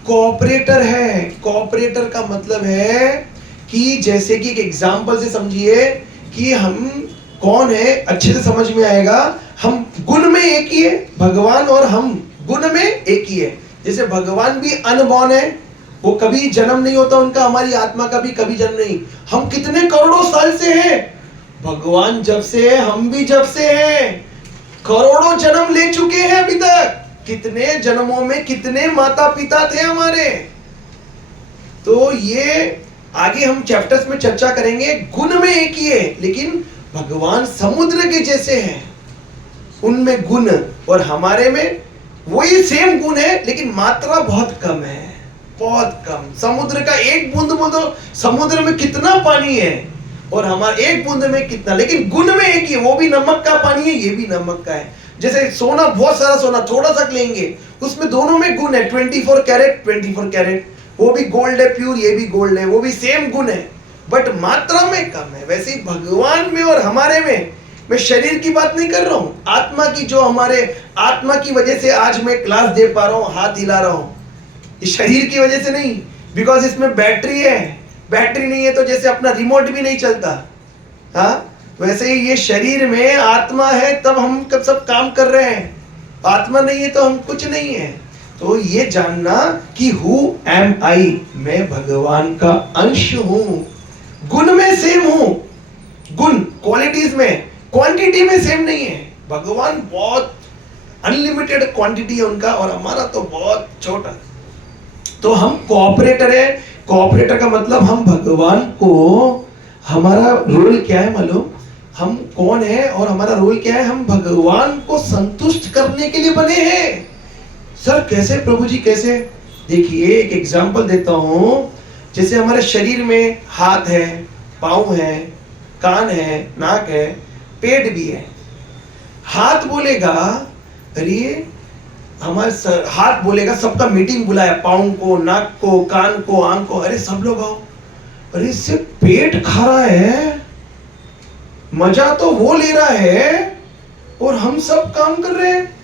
कोऑपरेटर है। कोऑपरेटर का मतलब है कि जैसे कि एक एग्जांपल से समझिए कि हम कौन है, अच्छे से समझ में आएगा। हम गुण में एक ही है, भगवान और हम गुण में एक ही है। जैसे भगवान भी अनबॉर्न है, वो कभी जन्म नहीं होता उनका, हमारी आत्मा का भी कभी जन्म नहीं। हम कितने करोड़ों साल से हैं, भगवान जब से है, हम भी जब से हैं, करोड़ों जन्म ले चुके हैं अभी तक, कितने जन्मों में कितने माता पिता थे हमारे। तो ये आगे हम चैप्टर्स में चर्चा करेंगे। गुण में एक ही है, लेकिन भगवान समुद्र के जैसे हैं, उनमें गुण, और हमारे में वही सेम गुण है लेकिन मात्रा बहुत कम है, बहुत कम। समुद्र का एक बूंद बोल दो, समुद्र में कितना पानी है और हमारे एक बूंद में कितना, लेकिन गुण में एक ही है। वो भी नमक का पानी है, ये भी नमक का है। जैसे सोना, बहुत सारा सोना थोड़ा सा लेंगे, उसमें दोनों में गुण है, 24 कैरेट 24 कैरेट, वो भी गोल्ड है प्योर, ये भी गोल्ड है, वो भी सेम गुण है, बट मात्रा में कम है। वैसे ही भगवान में और हमारे में, मैं शरीर की बात नहीं कर रहा हूं, आत्मा की, जो हमारे आत्मा की वजह से आज मैं क्लास दे पा रहा हूं, हाथ हिला रहा हूं, इस शरीर की वजह से नहीं, बिकॉज इसमें बैटरी है। बैटरी नहीं है तो जैसे अपना रिमोट भी नहीं चलता, हाँ, वैसे ही ये शरीर में आत्मा है तब हम सब काम कर रहे हैं, आत्मा नहीं है तो हम कुछ नहीं है। तो ये जानना कि हु एम आई, मैं भगवान का अंश हूं। गुण में सेम हूं, गुण क्वालिटीज में, क्वांटिटी में सेम नहीं है। भगवान बहुत अनलिमिटेड क्वांटिटी है उनका, और हमारा तो बहुत छोटा। तो हम कोऑपरेटर है। कोऑपरेटर का मतलब हम भगवान को, हमारा रोल क्या है मालूम, हम कौन है और हमारा रोल क्या है, हम भगवान को संतुष्ट करने के लिए बने हैं। सर कैसे प्रभु जी, कैसे? देखिए एक एग्जांपल देता हूं। जैसे हमारे शरीर में हाथ है, पांव है, कान है, नाक है, पेट भी है। हाथ बोलेगा, अरे हमारे हाथ बोलेगा, सबका मीटिंग बुलाया, पाँव को, नाक को, कान को, आंख को, अरे सब लोग आओ। अरे इससे पेट खा रहा है, मजा तो वो ले रहा है और हम सब काम कर रहे हैं।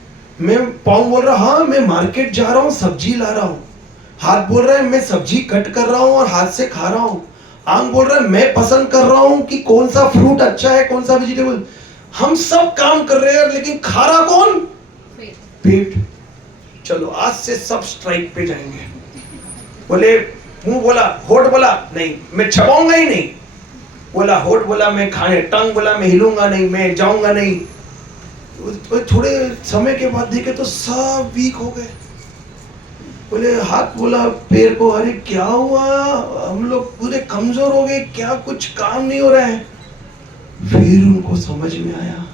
मैं पाँव बोल रहा, हाँ मैं मार्केट जा रहा हूँ, सब्जी ला रहा हूँ। हाथ बोल रहा है मैं सब्जी कट कर रहा हूँ और हाथ से खा रहा हूँ। आंख बोल रहा है मैं पसंद कर रहा हूँ कि कौन सा फ्रूट अच्छा है, कौन सा वेजिटेबल। हम सब काम कर रहे हैं लेकिन खा रहा कौन? पेट। चलो आज से सब स्ट्राइक पे जाएंगे। बोले मुंह बोला, होठ बोला, नहीं मैं चबाऊंगा ही नहीं। बोला होठ बोला मैं खाने, टंग बोला मैं हिलूंगा नहीं, मैं जाऊंगा नहीं। तो थोड़े समय के बाद देखे तो सब वीक हो गए। बोले हाथ बोला पैर को, अरे क्या हुआ, हम लोग पूरे कमजोर हो गए, क्या कुछ काम नहीं हो रहा है। फिर उनको समझ में आया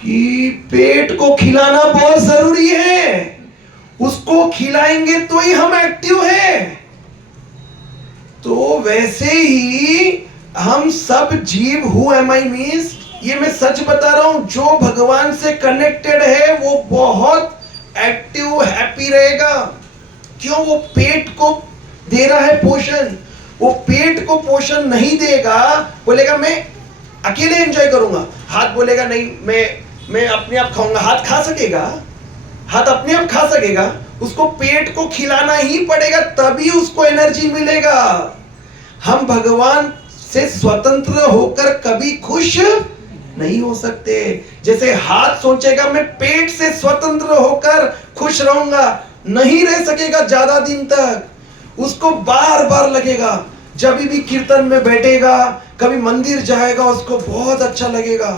कि पेट को खिलाना बहुत जरूरी है, उसको खिलाएंगे तो ही हम एक्टिव हैं। तो वैसे ही हम सब जीव, हु एम आई मीन्स, ये मैं सच बता रहा हूं, जो भगवान से कनेक्टेड है वो बहुत एक्टिव, हैप्पी रहेगा। क्यों? वो पेट को दे रहा है पोषण। वो पेट को पोषण नहीं देगा, बोलेगा मैं अकेले एंजॉय करूंगा। हाथ बोलेगा नहीं मैं अपने आप खाऊंगा। हाथ खा सकेगा? हाथ अपने आप खा सकेगा? उसको पेट को खिलाना ही पड़ेगा, तभी उसको एनर्जी मिलेगा। हम भगवान से स्वतंत्र होकर कभी खुश नहीं हो सकते। जैसे हाथ सोचेगा मैं पेट से स्वतंत्र होकर खुश रहूंगा, नहीं रह सकेगा ज्यादा दिन तक। उसको बार बार लगेगा, जब भी कीर्तन में बैठेगा, कभी मंदिर जाएगा, उसको बहुत अच्छा लगेगा।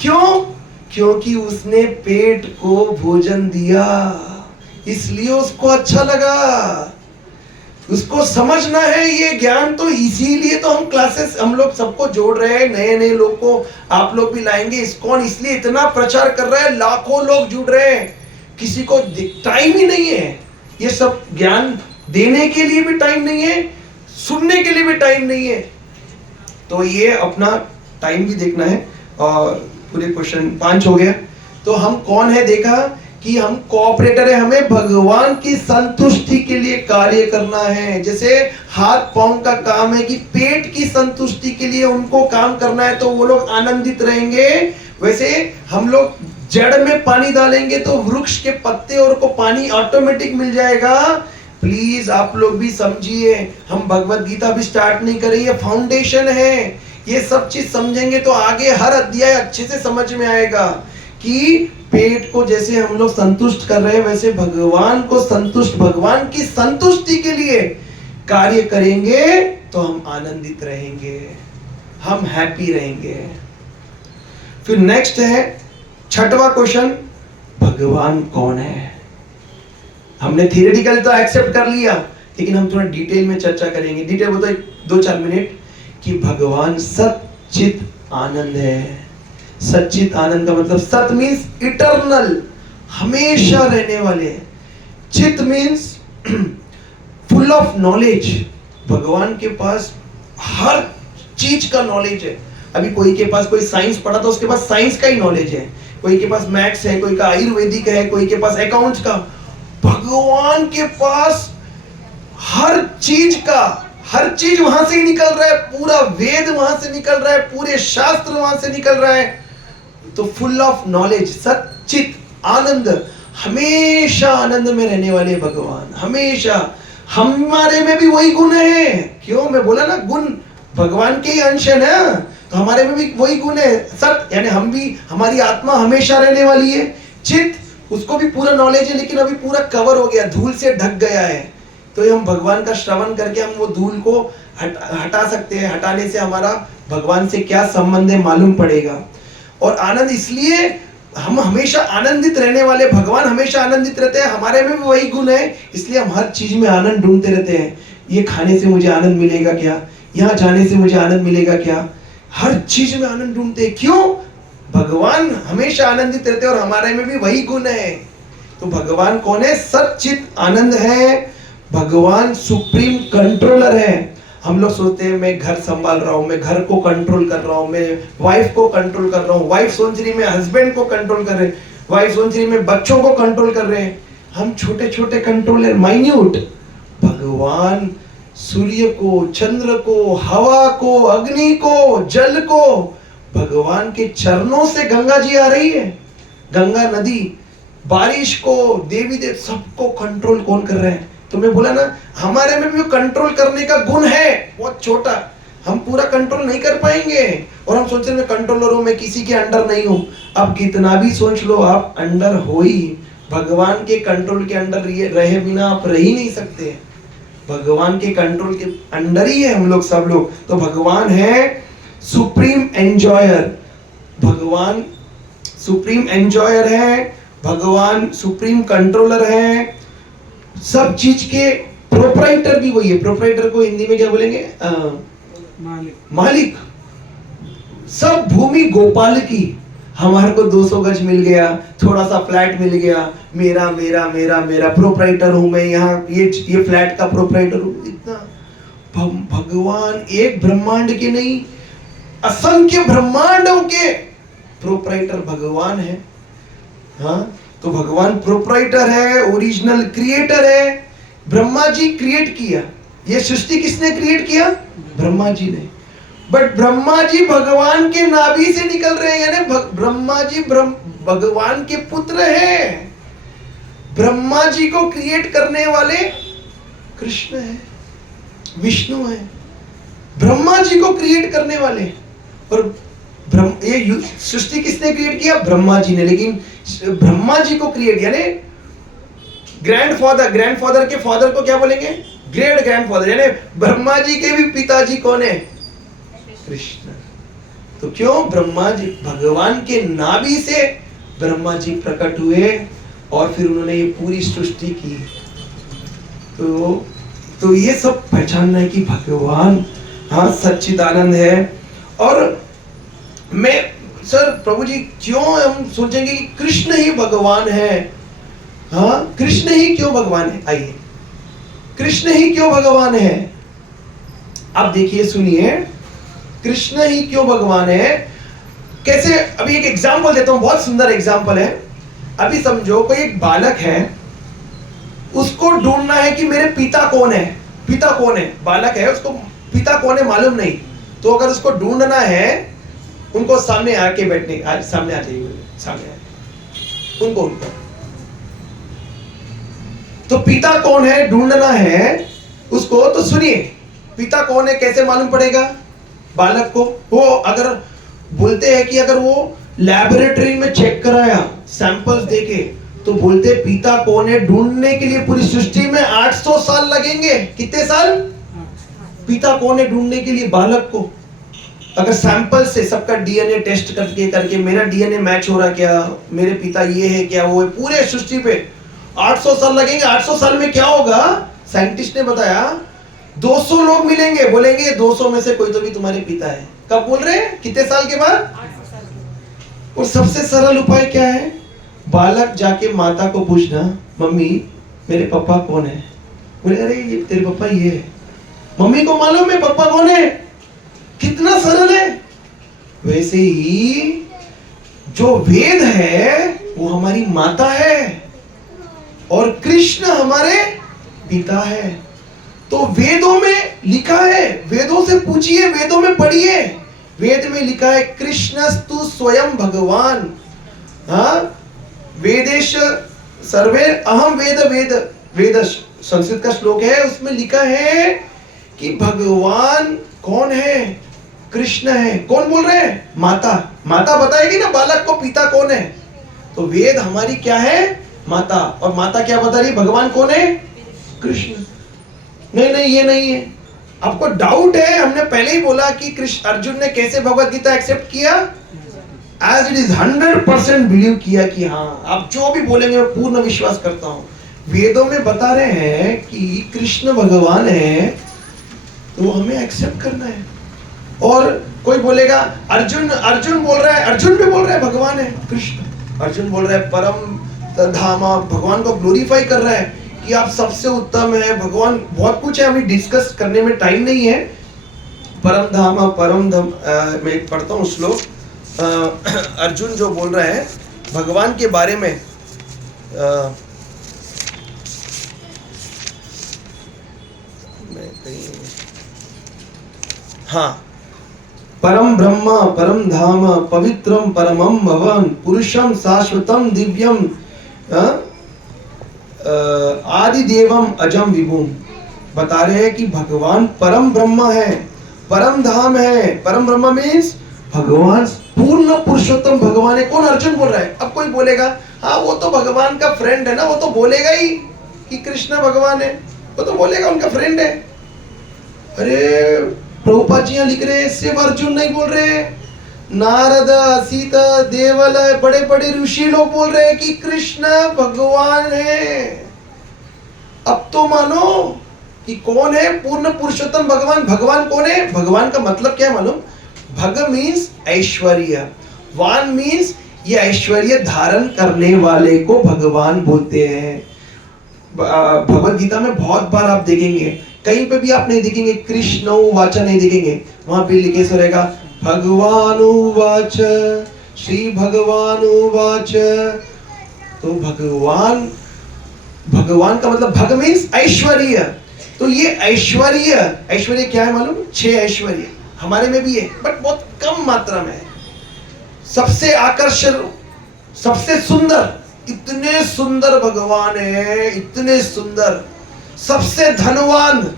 क्यों? क्योंकि उसने पेट को भोजन दिया, इसलिए उसको अच्छा लगा। उसको समझना है ये ज्ञान। तो इसीलिए तो हम क्लासेस, हम लोग सबको जोड़ रहे हैं, नए नए लोग को आप लोग भी लाएंगे। इस्कॉन इसलिए इतना प्रचार कर रहा है, लाखों लोग जुड़ रहे हैं। किसी को टाइम ही नहीं है, ये सब ज्ञान देने के लिए भी टाइम नहीं है, सुनने के लिए भी टाइम नहीं है। तो ये अपना टाइम भी देखना है। और पूरे क्वेश्चन 5 हो गया। तो हम कौन है देखा कि हम कोऑपरेटर है, हमें भगवान की संतुष्टि के लिए कार्य करना है। जैसे हाथ पांव का काम है कि पेट की संतुष्टि के लिए उनको काम करना है, तो वो लोग आनंदित रहेंगे। वैसे हम लोग जड़ में पानी डालेंगे तो वृक्ष के पत्ते और को पानी ऑटोमेटिक मिल जाएगा। प्लीज आप लोग भी समझिए, हम भगवत गीता भी स्टार्ट नहीं कर रही है, फाउंडेशन है। ये सब चीज समझेंगे तो आगे हर अध्याय अच्छे से समझ में आएगा कि पेट को जैसे हम लोग संतुष्ट कर रहे हैं, वैसे भगवान को संतुष्ट, भगवान की संतुष्टि के लिए कार्य करेंगे तो हम आनंदित रहेंगे, हम हैप्पी रहेंगे। फिर नेक्स्ट है 6वां क्वेश्चन, भगवान कौन है? हमने थियोरेटिकल तो एक्सेप्ट कर लिया, लेकिन हम थोड़ा डिटेल में चर्चा करेंगे। डिटेल वो तो 2-4 मिनट कि भगवान सच्चित आनंद है। सच्चित आनंद का मतलब सत मीन्स इटर्नल, हमेशा रहने वाले। चित मीन्स फुल ऑफ नॉलेज। भगवान के पास हर चीज का नॉलेज है। अभी कोई के पास कोई साइंस पढ़ा तो उसके पास साइंस का ही नॉलेज है, कोई के पास मैथ्स है, कोई का आयुर्वेदिक है, कोई के पास अकाउंट्स का। भगवान के पास हर चीज का, हर चीज वहां से ही निकल रहा है, पूरा वेद वहां से निकल रहा है, पूरे शास्त्र वहां से निकल रहा है। तो फुल ऑफ नॉलेज, सच्चित आनंद, हमेशा आनंद में रहने वाले भगवान। हमेशा हमारे में भी वही गुण है। क्यों? मैं बोला ना, गुण भगवान के ही अंश है ना, तो हमारे में भी वही गुण है। सत यानी हम भी, हमारी आत्मा हमेशा रहने वाली है। चित, उसको भी पूरा नॉलेज है, लेकिन अभी पूरा कवर हो गया, धूल से ढक गया है। तो हम भगवान का श्रवण करके हम वो धूल को हटा सकते हैं। हटाने से हमारा भगवान से क्या संबंध है मालूम पड़ेगा। और आनंद इसलिए, हम हमेशा आनंदित रहने वाले, भगवान हमेशा आनंदित रहते हैं, हमारे में भी वही गुण है, इसलिए हम हर चीज में आनंद ढूंढते रहते हैं। ये खाने से मुझे आनंद मिलेगा क्या, यहाँ जाने से मुझे आनंद मिलेगा क्या, हर चीज में आनंद ढूंढते हैं। क्यों? भगवान हमेशा आनंदित रहते हैं और हमारे में भी वही गुण है। तो भगवान कौन है? सच्चित आनंद है। भगवान सुप्रीम कंट्रोलर है। हम लोग सोचते हैं मैं घर संभाल रहा हूं, मैं घर को कंट्रोल कर रहा हूं, मैं वाइफ को कंट्रोल कर रहा हूं, वाइफ सोच रही मैं हस्बैंड को कंट्रोल कर रहे हैं, वाइफ सोच रही मैं बच्चों को कंट्रोल कर रहे हैं। हम छोटे छोटे कंट्रोलर, माइन्यूट। भगवान सूर्य को, चंद्र को, हवा को, अग्नि को, जल को, भगवान के चरणों से गंगा जी आ रही है, गंगा नदी, बारिश को, देवी देव सबको कंट्रोल कौन कर रहे हैं? तो मैं बोला ना, हमारे में भी कंट्रोल करने का गुण है, बहुत छोटा। हम पूरा कंट्रोल नहीं कर पाएंगे और हम सोच रहे मैं कंट्रोलर हूं, मैं किसी के अंडर नहीं हूं। अब कितना भी सोच लो, आप अंडर हो ही, भगवान के कंट्रोल के अंडर रहे बिना आप रह ही नहीं सकते। भगवान के कंट्रोल के अंडर ही है हम लोग, सब लोग। तो भगवान है सुप्रीम एंजॉयर। भगवान सुप्रीम एंजॉयर है, भगवान सुप्रीम कंट्रोलर है, सब चीज के प्रोप्राइटर भी वही है। प्रोप्राइटर को हिंदी में क्या बोलेंगे? मालिक। सब भूमि गोपाल की। हमारे को 200 गज मिल गया, थोड़ा सा फ्लैट मिल गया, मेरा मेरा मेरा मेरा प्रोप्राइटर हूं मैं, यहाँ ये फ्लैट का प्रोप्राइटर हूं। इतना भगवान एक ब्रह्मांड के नहीं, असंख्य ब्रह्मांडों के प्रोप्राइटर भगवान है। हाँ, तो भगवान प्रोप्राइटर है, ओरिजिनल क्रिएटर है। ब्रह्मा जी क्रिएट किया। ये सृष्टि किसने क्रिएट किया? ब्रह्मा जी ने। बट ब्रह्मा जी भगवान के नाभि से निकल रहे हैं, यानी ब्रह्मा जी भगवान के पुत्र हैं। ब्रह्मा जी को क्रिएट करने वाले कृष्ण है, विष्णु है। ब्रह्मा जी को क्रिएट करने वाले, और ये सृष्टि किसने क्रिएट किया? ब्रह्मा जी ने। लेकिन ब्रह्मा जी को क्रिएट, यानी ग्रैंडफादर के फादर को क्या बोलेंगे? Great grandfather. यानी ब्रह्मा जी के भी पिताजी कौन है? कृष्ण। तो क्यों? ब्रह्मा जी, भगवान के नाभि से ब्रह्मा जी प्रकट हुए और फिर उन्होंने ये पूरी सृष्टि की। तो ये सब पहचानना है कि भगवान हाँ सच्चिदानंद है। और मैं सर प्रभु जी क्यों हम सोचेंगे कि कृष्ण ही भगवान है? हाँ, कृष्ण ही क्यों भगवान है? आइए, कृष्ण ही क्यों भगवान है? आप देखिए, सुनिए, कृष्ण ही क्यों भगवान है? कैसे? अभी एक एग्जांपल देता हूं, बहुत सुंदर एग्जांपल है। अभी समझो कोई एक बालक है, उसको ढूंढना है कि मेरे पिता कौन है। पिता कौन है? बालक है, उसको पिता कौन है मालूम नहीं। तो अगर उसको ढूंढना है, उनको सामने आके बैठने, सामने आ जाइए, सामने आ उनको। तो पिता कौन है ढूंढना है उसको। तो सुनिए, पिता कौन है कैसे मालूम पड़ेगा बालक को? वो अगर बोलते हैं कि अगर वो लैबोरेटरी में चेक कराया, सैंपल्स देखे, तो बोलते पिता कौन है ढूंढने के लिए पूरी सृष्टि में 800 साल लगेंगे। कितने साल? पिता कौन है ढूंढने के लिए बालक को। अगर सैंपल से सबका डीएनए टेस्ट करके मेरा डीएनए मैच हो रहा क्या, मेरे पिता ये है क्या वो है, पूरे सृष्टि पे 800 साल लगेंगे। 800 साल में क्या होगा? साइंटिस्ट ने बताया 200 लोग मिलेंगे, बोलेंगे 200 में से कोई तो भी तुम्हारे पिता है। कब बोल रहे हैं? कितने साल के बाद? 800 साल के बाद। और सबसे सरल उपाय क्या है? बालक जाके माता को पूछना, मम्मी मेरे पापा कौन है? बोले अरे ये तेरे पापा ये है। मम्मी को मालूम है पापा कौन है? कितना सरल है। वैसे ही जो वेद है वो हमारी माता है और कृष्ण हमारे पिता है। तो वेदों में लिखा है, वेदों से पूछिए, वेदों में पढ़िए। वेद में लिखा है कृष्णस्तु स्वयं भगवान। हाँ, वेदेश सर्वे अहम वेद वेद वेद, संस्कृत का श्लोक है, उसमें लिखा है कि भगवान कौन है? कृष्ण है। कौन बोल रहे हैं? माता। माता बताएगी ना बालक को पिता कौन है। तो वेद हमारी क्या है? माता। और माता क्या बता रही? भगवान कौन है? कृष्ण। नहीं नहीं ये नहीं है। आपको डाउट है? हमने पहले ही बोला कि कृष्ण अर्जुन ने कैसे भगवत गीता एक्सेप्ट किया? एज इट इज 100% बिलीव किया कि हाँ आप जो भी बोलेंगे मैं पूर्ण विश्वास करता हूं। वेदों में बता रहे हैं कि कृष्ण भगवान है, तो हमें एक्सेप्ट करना है। और कोई बोलेगा अर्जुन बोल रहा है, अर्जुन भी बोल रहा है भगवान है कृष्ण। अर्जुन बोल रहा है परम धामा, भगवान को ग्लोरीफाई कर रहा है कि आप सबसे उत्तम है भगवान। बहुत कुछ है, अभी डिस्कस करने में टाइम नहीं है। परम धामा परम धम, मैं पढ़ता हूँ श्लोक। अर्जुन जो बोल रहा है भगवान के बारे में, हाँ, परम ब्रह्म परम धाम पवित्रम परमम भवन पुरुषम शाश्वतम दिव्यम आदि देवम अजम विभुम। बता रहे हैं कि भगवान परम ब्रह्म है, परम धाम है। परम ब्रह्म मीन्स भगवान पूर्ण पुरुषोत्तम भगवान है। कौन? अर्जुन बोल रहा है। अब कोई बोलेगा हाँ वो तो भगवान का फ्रेंड है ना, वो तो बोलेगा ही कि कृष्ण भगवान है, वो तो बोलेगा उनका फ्रेंड है। अरे प्रभुपाद जी लिख रहे हैं सिर्फ अर्जुन नहीं बोल रहे, नारद सीता देवल बड़े बड़े ऋषि लोग बोल रहे हैं कि कृष्ण भगवान है। अब तो मानो कि कौन है पूर्ण पुरुषोत्तम भगवान। भगवान कौन है? भगवान का मतलब क्या है मालूम? भग मीन्स ऐश्वर्य, वान मीन्स ये ऐश्वर्य धारण करने वाले को भगवान बोलते हैं। भगवत गीता में बहुत बार आप देखेंगे, कहीं पे भी आप नहीं देखेंगे कृष्ण उवाच नहीं देखेंगे, वहां पे लिखे सो रहेगा भगवान उवाच, श्री भगवान उवाच। तो भगवान, भगवान का मतलब भग मीन्स ऐश्वर्य। तो ये ऐश्वर्य क्या है मालूम? 6 ऐश्वर्य हमारे में भी है बट बहुत कम मात्रा में है। सबसे आकर्षण, सबसे सुंदर, इतने सुंदर भगवान है, इतने सुंदर। सबसे धनवान,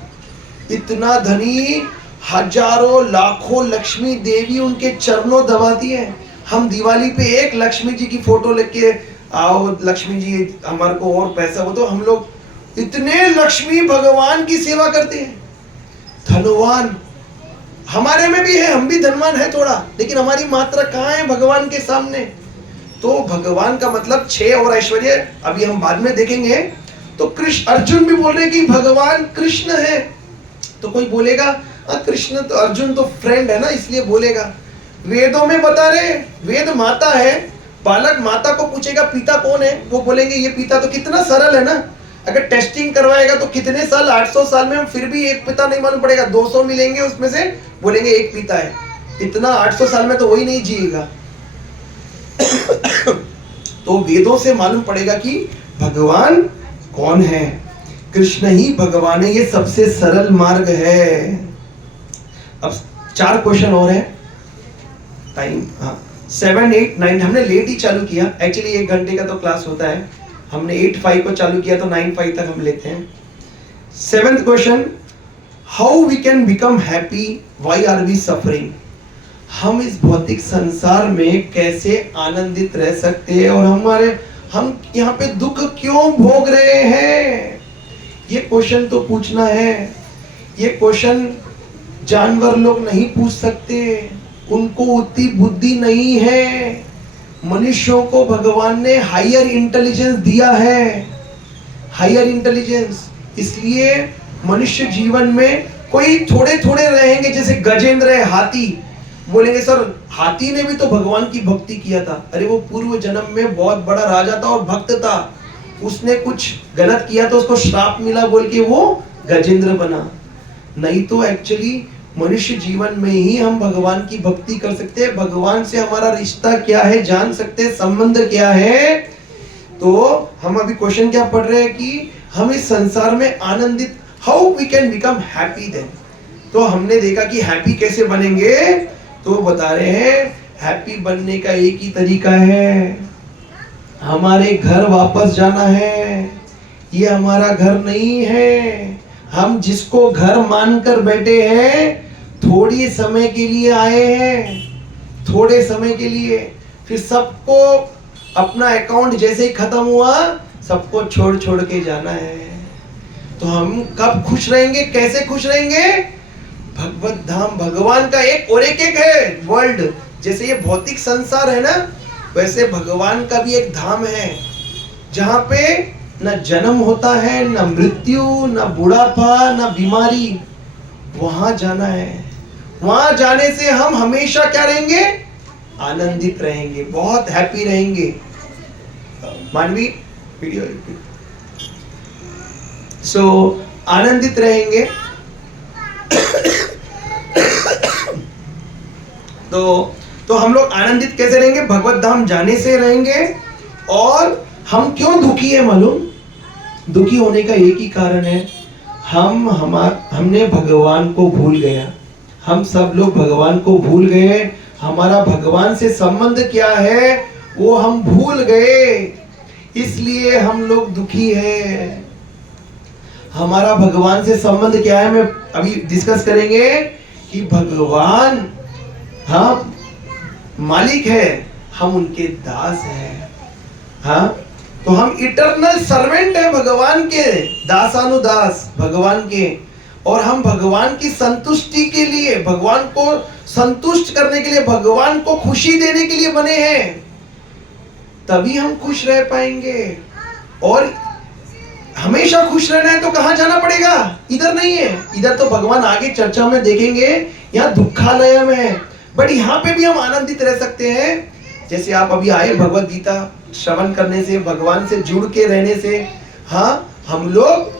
इतना धनी, हजारों लाखों लक्ष्मी देवी उनके चरणों दबाती हैं। हम दिवाली पे एक लक्ष्मी जी की फोटो लेके आओ, लक्ष्मी जी हमारे को और पैसा हो, तो हम लोग इतने लक्ष्मी भगवान की सेवा करते हैं। धनवान हमारे में भी है, हम भी धनवान है थोड़ा, लेकिन हमारी मात्रा कहाँ है भगवान के सामने? तो भगवान का मतलब 6 और ऐश्वर्य अभी हम बाद में देखेंगे। तो कृष्ण, अर्जुन भी बोल रहे कि भगवान कृष्ण है। तो कोई बोलेगा कृष्ण तो, अर्जुन तो फ्रेंड है ना इसलिए बोलेगा। वेदों में बता रहे, वेद माता है। बालक माता को पूछेगा पिता कौन है, वो बोलेंगे ये पिता। तो कितना सरल है ना। अगर टेस्टिंग करवाएगा तो कितने साल, 800 साल में हम फिर भी एक पिता नहीं मालूम पड़ेगा। 200 मिलेंगे उसमें से बोलेंगे एक पिता है। इतना 800 साल में तो वही नहीं जिएगा। तो वेदों से मालूम पड़ेगा कि भगवान कौन है। कृष्ण ही भगवान है, ये सबसे सरल मार्ग है। अब 4 क्वेश्चन और है। टाइम 7, 8, 9 हमने लेट ही चालू किया। एक्चुअली 1 घंटे का तो क्लास होता है, हमने 8:05 को चालू किया तो 9:05 तक हम लेते हैं। 7th question, how we can become happy, why are we suffering. हम इस भौतिक संसार में कैसे आनंदित रह सकते हैं और हम यहाँ पे दुख क्यों भोग रहे हैं, ये क्वेश्चन तो पूछना है। ये क्वेश्चन जानवर लोग नहीं पूछ सकते, उनको उतनी बुद्धि नहीं है। मनुष्यों को भगवान ने हायर इंटेलिजेंस दिया है। Higher intelligence. इसलिए मनुष्य जीवन में कोई थोड़े थोड़े रहेंगे, जैसे गजेंद्र है, हाथी। बोलेंगे सर हाथी ने भी तो भगवान की भक्ति किया था। अरे वो पूर्व जन्म में बहुत बड़ा राजा था और भक्त था, उसने कुछ गलत किया तो उसको श्राप मिला बोल के वो गजेंद्र बना। नहीं तो एक्चुअली मनुष्य जीवन में ही हम भगवान की भक्ति कर सकते हैं, भगवान से हमारा रिश्ता क्या है जान सकते हैं, संबंध क्या है। तो हम अभी क्वेश्चन क्या पढ़ रहे हैं कि हम इस संसार में आनंदित, how we can become happy then. तो हमने देखा कि हैप्पी कैसे बनेंगे, तो बता रहे हैं हैप्पी बनने का एक ही तरीका है, हमारे घर वापस जाना है। ये हमारा घर नहीं है, हम जिसको घर मानकर बैठे हैं थोड़ी समय के लिए आए हैं, थोड़े समय के लिए, फिर सबको अपना अकाउंट जैसे ही खत्म हुआ सबको छोड़ छोड़ के जाना है। तो हम कब खुश रहेंगे, कैसे खुश रहेंगे? भगवत धाम, भगवान का एक और एक है वर्ल्ड। जैसे ये भौतिक संसार है ना, वैसे भगवान का भी एक धाम है जहाँ पे न जन्म होता है, न मृत्यु, न बुढ़ापा, न बीमारी। वहां जाना है, वहां जाने से हम हमेशा क्या रहेंगे? आनंदित रहेंगे, बहुत हैप्पी रहेंगे। मानवी वीडियो आनंदित रहेंगे। तो हम लोग आनंदित कैसे रहेंगे? भगवत धाम जाने से रहेंगे। और हम क्यों दुखी है मालूम? दुखी होने का एक ही कारण है, हमने भगवान को भूल गया। हम सब लोग भगवान को भूल गए, हमारा भगवान से संबंध क्या है वो हम भूल गए, इसलिए हम लोग दुखी है। हमारा भगवान से संबंध क्या है, मैं अभी डिस्कस करेंगे कि भगवान हाँ मालिक है, हम उनके दास हैं। हाँ, तो हम इटर्नल सर्वेंट है भगवान के, दासानुदास भगवान के। और हम भगवान की संतुष्टि के लिए, भगवान को संतुष्ट करने के लिए, भगवान को खुशी देने के लिए बने हैं, तभी हम खुश रह पाएंगे। और हमेशा खुश रहना है तो कहां जाना पड़ेगा? इधर नहीं है, इधर तो भगवान आगे चर्चा में देखेंगे, यहाँ दुखालय में है। बट यहाँ पे भी हम आनंदित रह सकते हैं। जैसे आप अभी आए भगवत गीता श्रवण करने से, भगवान से जुड़ के रहने से, हाँ हम लोग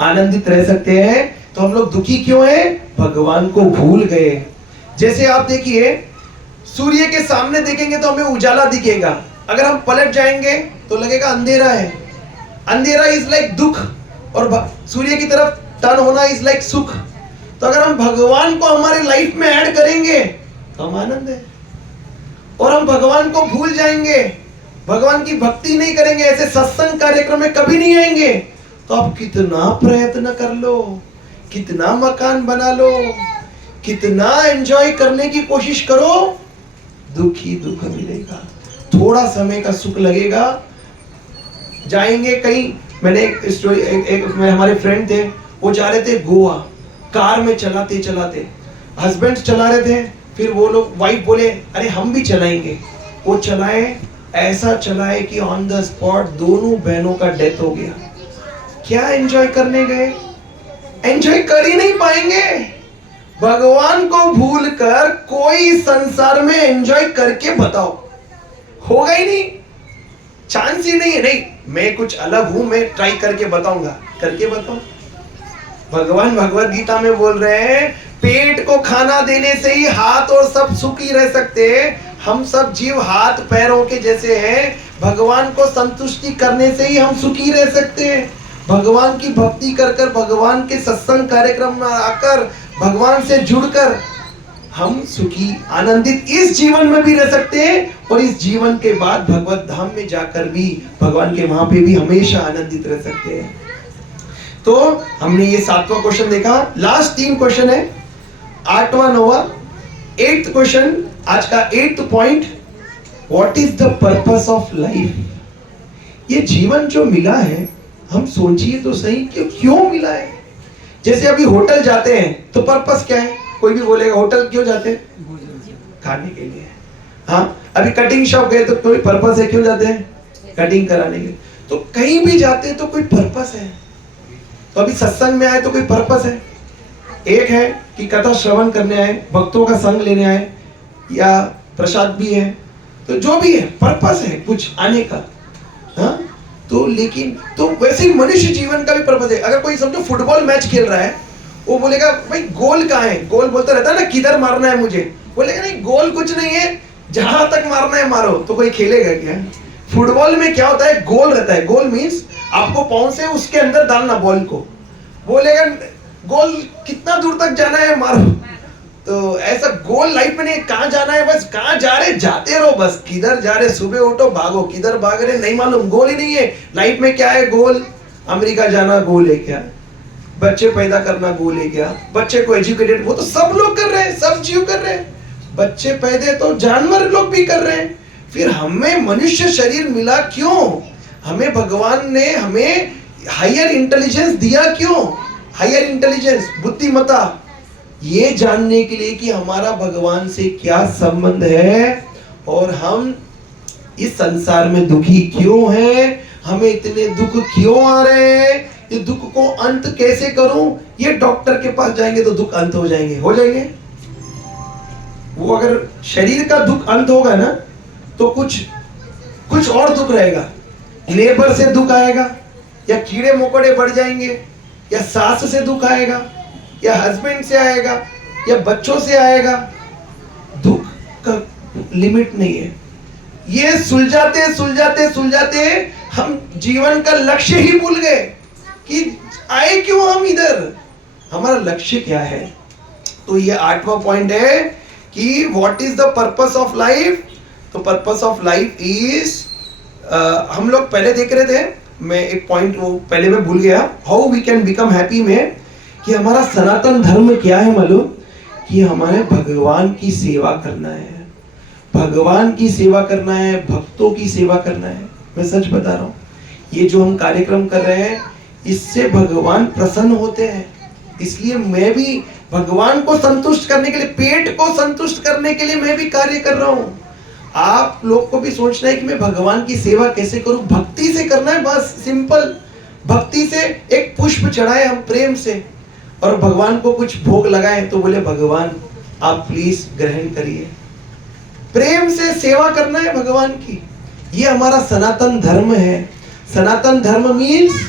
आनंदित रह सकते हैं। तो हम लोग दुखी क्यों हैं? भगवान को भूल गए। जैसे आप देखिए, सूर्य के सामने देखेंगे तो हमें उजाला दिखेगा, अगर हम पलट जाएंगे तो लगेगा अंधेरा है। अंधेरा इज लाइक दुख, और सूर्य की तरफ टर्न होना इज लाइक सुख। तो अगर हम भगवान को हमारे लाइफ में ऐड करेंगे तो हम आनंद है। और हम भगवान को भूल जाएंगे, भगवान की भक्ति नहीं करेंगे, ऐसे सत्संग कार्यक्रम में कभी नहीं आएंगे, तो आप कितना प्रयत्न कर लो, कितना मकान बना लो, कितना एंजॉय करने की कोशिश करो, दुख ही दुख मिलेगा। थोड़ा समय का सुख लगेगा। जाएंगे कहीं, मैंने एक स्टोरी, एक हमारे फ्रेंड थे, वो जा रहे थे गोवा, कार में चलाते चलाते, हस्बैंड चला रहे थे, फिर वो लोग, वाइफ बोले अरे हम भी चलाएंगे। वो चलाए, ऐसा चलाए कि ऑन द स्पॉट दोनों बहनों का डेथ हो गया। क्या एंजॉय करने गए? एंजॉय कर ही नहीं पाएंगे। भगवान को भूलकर कोई संसार में एंजॉय करके बताओ, होगा ही नहीं, चांस ही नहीं है। नहीं मैं कुछ अलग हूं, मैं ट्राई करके बताऊंगा, करके बताओ। भगवान भगवत गीता में बोल रहे हैं, पेट को खाना देने से ही हाथ और सब सुखी रह सकते हैं। हम सब जीव हाथ पैरों के जैसे हैं, भगवान को संतुष्टि करने से ही हम सुखी रह सकते हैं। भगवान की भक्ति कर कर, भगवान के सत्संग कार्यक्रम में आकर, भगवान से जुड़कर हम सुखी आनंदित इस जीवन में भी रह सकते हैं, और इस जीवन के बाद भगवत धाम में जाकर भी भगवान के वहां पे भी हमेशा आनंदित रह सकते हैं। तो हमने ये 7वां क्वेश्चन देखा। लास्ट 3 क्वेश्चन है, 8वां 9वां 8th क्वेश्चन, आज का 8th point, what is the purpose of life. ये जीवन जो मिला है, हम सोचिए तो सही कि क्यों मिला है। जैसे अभी होटल जाते हैं तो पर्पस क्या है? कोई भी बोलेगा होटल क्यों जाते हैं? खाने के लिए। हाँ, अभी कटिंग शॉप गए तो कोई पर्पस है, क्यों जाते हैं? कटिंग कराने के लिए। तो कहीं भी जाते हैं तो कोई पर्पस है। तो अभी सत्संग में आए तो कोई पर्पस है। एक है कि कथा श्रवण करने आए, भक्तों का संग लेने आए, या प्रसाद भी है, तो जो भी है पर्पस है कुछ आने का। हाँ, तो लेकिन तो वैसे ही मनुष्य जीवन का भी पर्पस है। अगर कोई समझो फुटबॉल मैच खेल रहा है, वो बोलेगा भाई गोल कहाँ है, गोल बोलता रहता है ना, किधर मारना है मुझे, बोलेगा नहीं गोल कुछ नहीं है, जहां तक मारना है मारो। तो कोई खेलेगा क्या? फुटबॉल में क्या होता है, गोल रहता है। गोल मीन्स आपको पांव से उसके अंदर डालना बॉल को, बोलेगा गोल कितना दूर तक जाना है मारो। तो ऐसा गोल लाइफ में नहीं, कहाँ जाना है, बस कहाँ जा रहे जाते रहो, बस किधर जा रहे, सुबह उठो भागो, किधर भाग रहे नहीं मालूम, गोल ही नहीं है। लाइफ में क्या है गोल? अमेरिका जाना गोल है क्या? बच्चे पैदा करना गोल है क्या? बच्चे को एजुकेटेड, वो तो सब लोग कर रहे हैं, सब जीव कर रहे हैं। बच्चे पैदा तो जानवर लोग भी कर रहे हैं। फिर हमें मनुष्य शरीर मिला क्यों? हमें भगवान ने हमें हायर इंटेलिजेंस दिया क्यों? हायर इंटेलिजेंस, बुद्धिमत्ता, ये जानने के लिए कि हमारा भगवान से क्या संबंध है और हम इस संसार में दुखी क्यों हैं, हमें इतने दुख क्यों आ रहे हैं, ये दुख को अंत कैसे करूं। ये डॉक्टर के पास जाएंगे तो दुख अंत हो जाएंगे, हो जाएंगे। वो अगर शरीर का दुख अंत होगा ना, तो कुछ और दुख रहेगा। लेबर से दुख आएगा, या कीड़े मकोड़े बढ़ जाएंगे, या सास से दुख आएगा, या हस्बैंड से आएगा, या बच्चों से आएगा। दुख का लिमिट नहीं है। ये सुलझाते सुलझाते सुलझाते हम जीवन का लक्ष्य ही भूल गए कि आए क्यों हम इधर, हमारा लक्ष्य क्या है। तो ये 8वां पॉइंट है कि what is the purpose of life. तो पर्पस ऑफ लाइफ इज, हम लोग पहले देख रहे थे, मैं एक पॉइंट वो पहले मैं भूल गया, how we can become happy में, कि हमारा सनातन धर्म क्या है मालूम? कि हमारे भगवान की सेवा करना है, भगवान की सेवा करना है, भक्तों की सेवा करना है। मैं सच बता रहा हूँ, ये जो हम कार्यक्रम कर रहे हैं इससे भगवान प्रसन्न होते हैं। इसलिए मैं भी भगवान को संतुष्ट करने के लिए, पेट को संतुष्ट करने के लिए मैं भी कार्य कर रहा हूँ। आप लोग को भी सोचना है कि मैं भगवान की सेवा कैसे करूं। भक्ति से करना है, बस सिंपल। भक्ति से एक पुष्प चढ़ाए हम प्रेम से, और भगवान को कुछ भोग लगाए तो बोले भगवान आप प्लीज ग्रहण करिए। प्रेम से सेवा करना है भगवान की। ये हमारा सनातन धर्म है। सनातन धर्म मीन्स,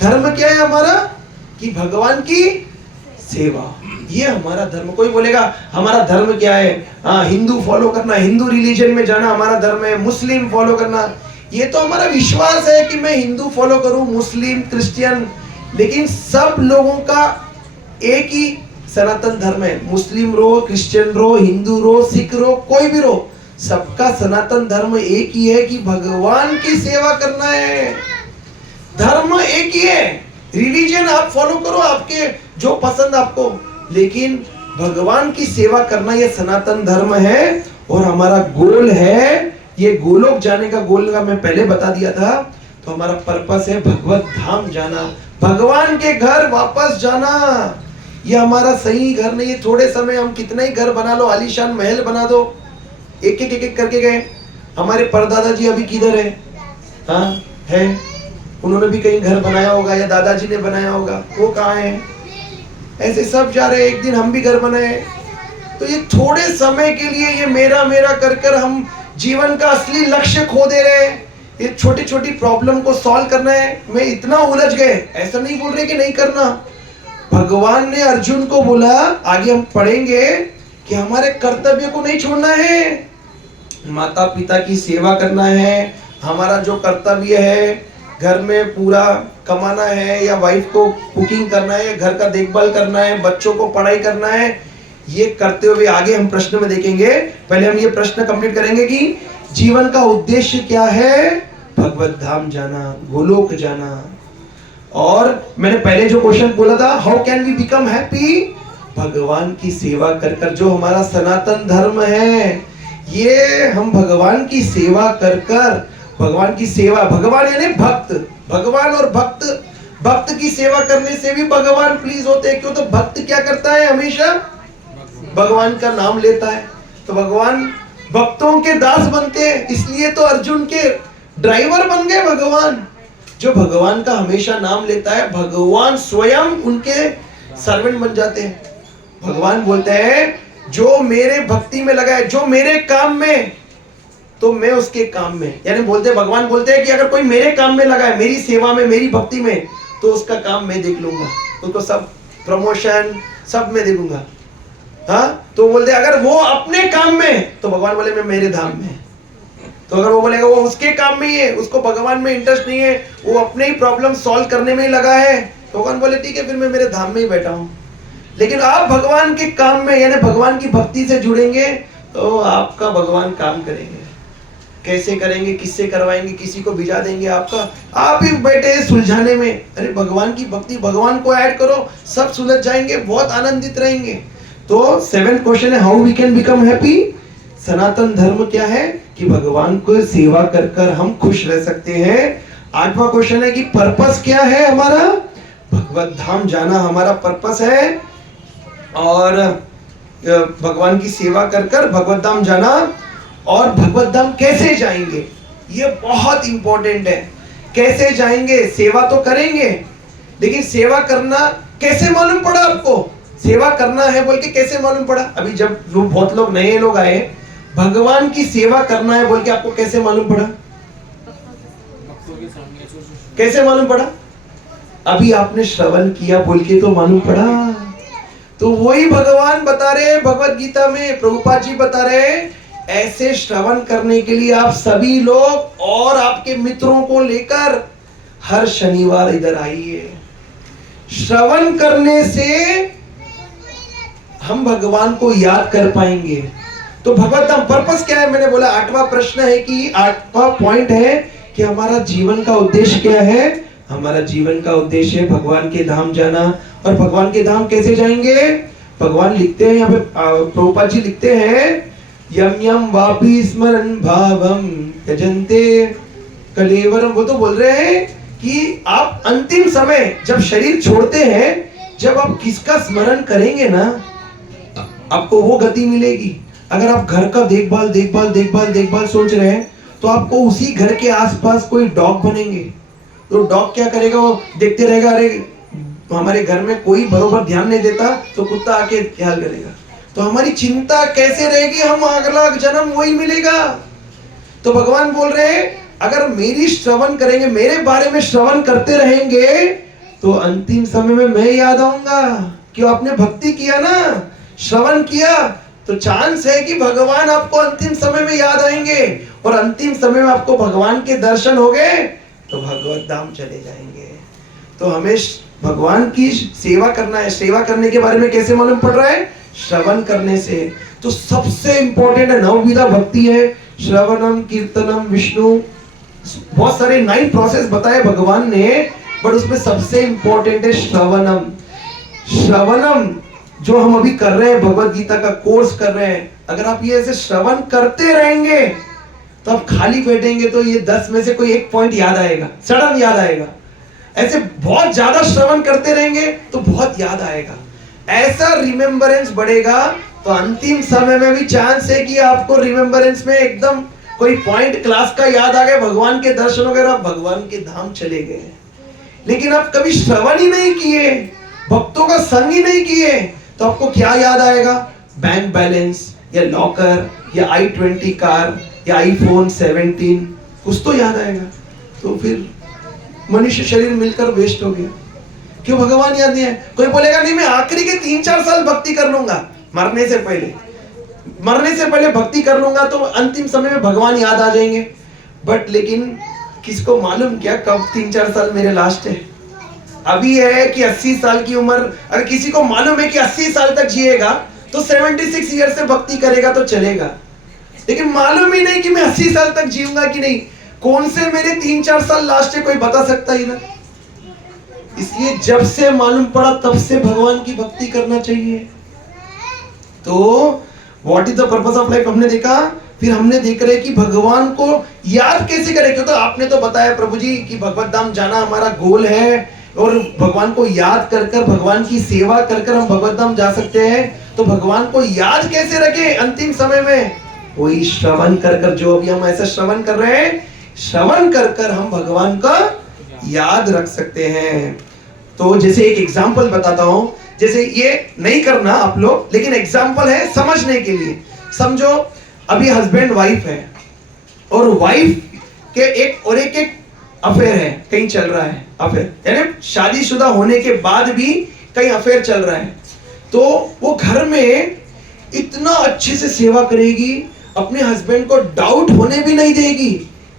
धर्म क्या है हमारा? कि भगवान की सेवा, ये हमारा धर्म। कोई बोलेगा हमारा धर्म क्या है, हाँ हिंदू फॉलो करना, हिंदू रिलीजन में जाना हमारा धर्म है, मुस्लिम फॉलो करना। ये तो हमारा विश्वास है कि मैं हिंदू फॉलो करूं, मुस्लिम, क्रिश्चियन, लेकिन सब लोगों का एक ही सनातन धर्म है। मुस्लिम रो, क्रिश्चियन रो, हिंदू रो, सिख रो, कोई भी रो, सबका सनातन धर्म एक ही है कि भगवान की सेवा करना है। धर्म एक ही है। रिलीजन आप फॉलो करो, आपके जो पसंद आपको, लेकिन भगवान की सेवा करना ये सनातन धर्म है। और हमारा गोल है, ये गोलोक जाने का गोल का मैं पहले बता दिया था। तो हमारा पर्पस है भगवत धाम जाना, भगवान के घर वापस जाना। ये हमारा सही घर नहीं है। थोड़े समय हम कितना ही घर बना लो, आलीशान महल बना दो, एक एक करके गए। हमारे परदादा जी अभी किधर है? हाँ है, उन्होंने भी कहीं घर बनाया होगा, या दादाजी ने बनाया होगा, वो कहाँ है? ऐसे सब जा रहे हैं। एक दिन हम भी घर बनाए। तो ये थोड़े समय के लिए ये मेरा मेरा कर कर हम जीवन का असली लक्ष्य खो दे रहे हैं। ये छोटी छोटी प्रॉब्लम को सॉल्व करना है, मैं इतना उलझ गए। ऐसा नहीं बोल रहे कि नहीं करना। भगवान ने अर्जुन को बोला, आगे हम पढ़ेंगे, कि हमारे कर्तव्य को नहीं छोड़ना है। माता पिता की सेवा करना है, हमारा जो कर्तव्य है, घर में पूरा कमाना है, या वाइफ को कुकिंग करना है, घर का देखभाल करना है, बच्चों को पढ़ाई करना है। ये करते हुए आगे हम प्रश्न में देखेंगे। पहले हम ये प्रश्न कंप्लीट करेंगे कि जीवन का उद्देश्य क्या है? भगवत धाम जाना, गोलोक जाना। और मैंने पहले जो क्वेश्चन बोला था, how can we become happy? भगवान की सेवा कर कर, जो हमारा सनातन धर्म है, ये हम भगवान की सेवा कर कर, भगवान की सेवा, भगवान यानी भक्त, भगवान और भक्त, भक्त की सेवा करने से भी भगवान प्लीज होते हैं। क्यों? तो भक्त क्या करता है? हमेशा भगवान का नाम लेता है। तो भगवान भक्तों के दास बनते हैं। इसलिए तो अर्जुन के ड्राइवर बन गए भगवान। जो भगवान का हमेशा नाम लेता है, भगवान स्वयं उनके सर्वेंट बन जाते हैं। भगवान बोलते हैं जो मेरे भक्ति में लगा है, जो मेरे काम में, तो मैं उसके काम में, यानी बोलते हैं, भगवान बोलते हैं कि अगर कोई मेरे काम में लगा है, मेरी सेवा में, मेरी भक्ति में, तो उसका काम मैं देख लूंगा, उसको सब प्रमोशन सब मैं देखूंगा। हाँ, तो बोलते हैं अगर वो अपने काम में, तो भगवान बोले मैं मेरे धाम में। तो अगर वो बोलेगा वो उसके काम में ही है, उसको भगवान में इंटरेस्ट नहीं है, वो अपने ही प्रॉब्लम सॉल्व करने में ही लगा है, तो भगवान बोले ठीक है, फिर मैं मेरे धाम में ही बैठा हूँ। लेकिन आप भगवान के काम में, यानी भगवान की भक्ति से जुड़ेंगे, तो आपका भगवान काम करेंगे। कैसे करेंगे, किससे करवाएंगे, किसी को भिजा देंगे, आपका आप ही बैठे हैं सुलझाने में। अरे भगवान की भक्ति, भगवान को ऐड करो, सब सुलझ जाएंगे, बहुत आनंदित रहेंगे। तो 7th क्वेश्चन है, how we can become happy. Sanatan Dharma क्या है कि भगवान को सेवा कर कर हम खुश रह सकते हैं। 8वां क्वेश्चन है कि पर्पस क्या है हमारा, भगवत धाम जाना हमारा पर्पस है, और भगवान की सेवा कर कर भगवत धाम जाना। और भगवत धाम कैसे जाएंगे, ये बहुत इंपॉर्टेंट है। कैसे जाएंगे, सेवा तो करेंगे, लेकिन सेवा करना कैसे मालूम पड़ा आपको, सेवा करना है बोल के कैसे मालूम पड़ा। अभी जब बहुत लोग नए लोग आए, भगवान की सेवा करना है बोल के आपको कैसे मालूम पड़ा, कैसे मालूम पड़ा, अभी आपने श्रवण किया बोल के तो मालूम पड़ा। तो वही भगवान बता रहे भगवत गीता में, प्रभुपाद जी बता रहे, ऐसे श्रवण करने के लिए आप सभी लोग और आपके मित्रों को लेकर हर शनिवार इधर आइए। श्रवण करने से हम भगवान को याद कर पाएंगे। तो भगवत धाम पर्पस क्या है, मैंने बोला 8वां प्रश्न है कि 8वां पॉइंट है कि हमारा जीवन का उद्देश्य क्या है। हमारा जीवन का उद्देश्य है भगवान के धाम जाना। और भगवान के धाम कैसे जाएंगे, भगवान लिखते हैं यहाँ पे, प्रभुपाद जी लिखते हैं, यम यम वापि स्मरण भावम यजन्ते कलेवरम। वो तो बोल रहे हैं कि आप अंतिम समय जब शरीर छोड़ते हैं, जब आप किसका स्मरण करेंगे ना, आपको वो गति मिलेगी। अगर आप घर का देखभाल देखभाल देखभाल देखभाल सोच रहे हैं, तो आपको उसी घर के आसपास कोई डॉग बनेंगे। तो डॉग क्या करेगा, वो देखते रहेगा, अरे हमारे घर में कोई बरोबर ध्यान नहीं देता, तो कुत्ता आके ख्याल करेगा। तो हमारी चिंता कैसे रहेगी, हम अगला जन्म वही मिलेगा। तो भगवान बोल रहे हैं अगर मेरी श्रवण करेंगे, मेरे बारे में श्रवण करते रहेंगे, तो अंतिम समय में मैं याद आऊंगा। क्यों, आपने भक्ति किया ना, श्रवण किया, तो चांस है कि भगवान आपको अंतिम समय में याद आएंगे, और अंतिम समय में आपको भगवान के दर्शन हो गए तो भगवत धाम चले जाएंगे। तो हमें भगवान की सेवा करना है। सेवा करने के बारे में कैसे मालूम पड़ रहा है, श्रवण करने से। तो सबसे इंपॉर्टेंट है, 9 भक्ति है, श्रवणम कीर्तनम विष्णु। बहुत सारे 9 प्रोसेस बताए भगवान ने, बट उसमें सबसे इंपॉर्टेंट है श्रवणम। श्रवणम जो हम अभी कर रहे हैं, भगवत गीता का कोर्स कर रहे हैं, अगर आप ये ऐसे श्रवण करते रहेंगे, तो आप खाली बैठेंगे तो ये 10 में से कोई एक पॉइंट याद आएगा, सडन याद आएगा। ऐसे बहुत ज्यादा श्रवण करते रहेंगे तो बहुत याद आएगा, ऐसा रिमेम्बरेंस बढ़ेगा। तो अंतिम समय में भी चांस है कि आपको रिमेम्बरेंस में एकदम कोई पॉइंट क्लास का याद आ गया, भगवान के दर्शन वगैरह, आप भगवान के धाम चले गए। लेकिन आप कभी श्रवण ही नहीं किए, भक्तों का संग ही नहीं किए, तो आपको क्या याद आएगा, बैंक बैलेंस या लॉकर या i20 कार या iPhone 17, कुछ तो याद आएगा। तो फिर मनुष्य शरीर मिलकर वेस्ट हो गया। क्यों, भगवान याद नहीं है। कोई बोलेगा नहीं, मैं आखिरी के 3-4 साल भक्ति कर लूंगा, मरने से पहले भक्ति कर लूंगा, तो अंतिम समय में भगवान याद आ जाएंगे। बट लेकिन किसको मालूम क्या कब 3-4 साल मेरे लास्ट है। अभी है कि 80 साल की उम्र, अगर किसी को मालूम है कि 80 साल तक जिएगा, तो 76 ईयर से भक्ति करेगा तो चलेगा। लेकिन मालूम ही नहीं कि मैं 80 साल तक जीऊंगा कि नहीं, कौन से मेरे 3-4 साल लास्ट है, कोई बता सकता ही ना। इसलिए जब से मालूम पड़ा तब से भगवान की भक्ति करना चाहिए। तो what is the purpose of life हमने देखा। फिर हमने देख रहे कि भगवान को याद कैसे करें। क्यों, तो आपने तो बताया प्रभु जी कि भगवत धाम जाना हमारा गोल है, और भगवान को याद कर कर, भगवान की सेवा कर कर हम भगवत धाम जा सकते हैं। तो भगवान को याद कैसे रखें अंतिम समय में, वही श्रवण कर कर, जो अभी हम ऐसा श्रवण कर रहे हैं, श्रवण कर कर हम भगवान का याद रख सकते हैं। तो जैसे एक एग्जाम्पल बताता हूं, जैसे ये नहीं करना आप लोग, लेकिन एग्जाम्पल है समझने के लिए। समझो अभी हस्बैंड वाइफ है और वाइफ के एक अफेयर है, कहीं चल रहा है अफेयर, यानी शादीशुदा होने के बाद भी कहीं अफेयर चल रहा है, तो वो घर में इतना अच्छे से सेवा करेगी, अपने हस्बैंड को डाउट होने भी नहीं देगी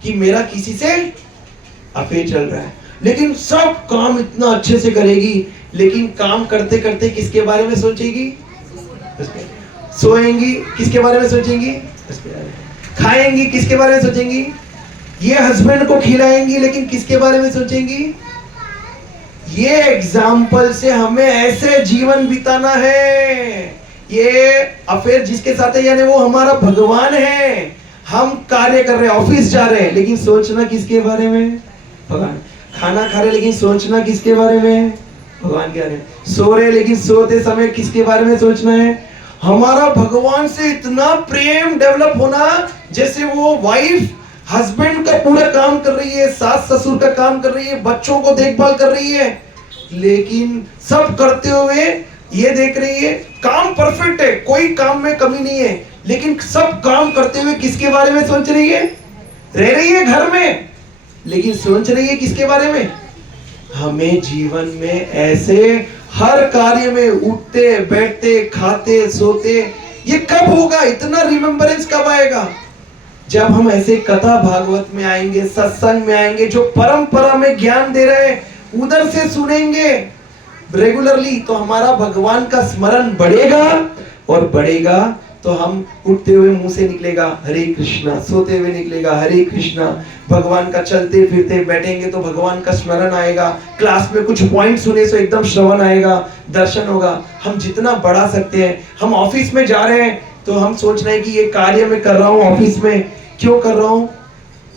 कि मेरा किसी से अफेयर चल रहा है, लेकिन सब काम इतना अच्छे से करेगी, लेकिन काम करते करते किसके बारे में सोचेगी? सोएंगी किसके बारे में सोचेंगी? खाएंगी किसके बारे में सोचेंगी? ये हस्बैंड को खिलाएंगी, लेकिन किसके बारे में सोचेंगी? ये एग्जाम्पल से हमें ऐसे जीवन बिताना है। ये अफेयर जिसके साथ है, यानी वो हमारा भगवान है। हम कार्य कर रहे हैं, ऑफिस जा रहे हैं, लेकिन सोचना किसके बारे में? भगवान। खाना खा रहे लेकिन सोचना किसके बारे में? भगवान के बारे में। सो रहे लेकिन सोते समय किसके बारे में सोचना है? हमारा भगवान से इतना प्रेम डेवलप होना, जैसे वो वाइफ हस्बैंड का पूरा काम कर रही है, सास ससुर का काम कर रही है, बच्चों को देखभाल कर रही है, लेकिन सब करते हुए ये देख रही है काम परफेक्ट है, कोई काम में कमी नहीं है, लेकिन सब काम करते हुए किसके बारे में सोच रही है? रह रही है घर में, लेकिन सोच रही है किसके बारे में? हमें जीवन में ऐसे हर कार्य में उठते बैठते खाते सोते, ये कब होगा? इतना रिमेम्बरेंस कब आएगा? जब हम ऐसे कथा भागवत में आएंगे, सत्संग में आएंगे, जो परंपरा में ज्ञान दे रहे हैं उधर से सुनेंगे रेगुलरली, तो हमारा भगवान का स्मरण बढ़ेगा, और बढ़ेगा तो हम उठते हुए मुंह से निकलेगा हरे कृष्णा, सोते हुए निकलेगा हरे कृष्णा, भगवान का चलते फिरते बैठेंगे तो भगवान का स्मरण आएगा, क्लास में कुछ पॉइंट सुने तो एकदम श्रवण आएगा, दर्शन होगा। हम जितना बढ़ा सकते हैं, हम ऑफिस में जा रहे हैं तो हम सोच रहे हैं कि ये कार्य मैं कर रहा हूँ ऑफिस में, क्यों कर रहा हूँ?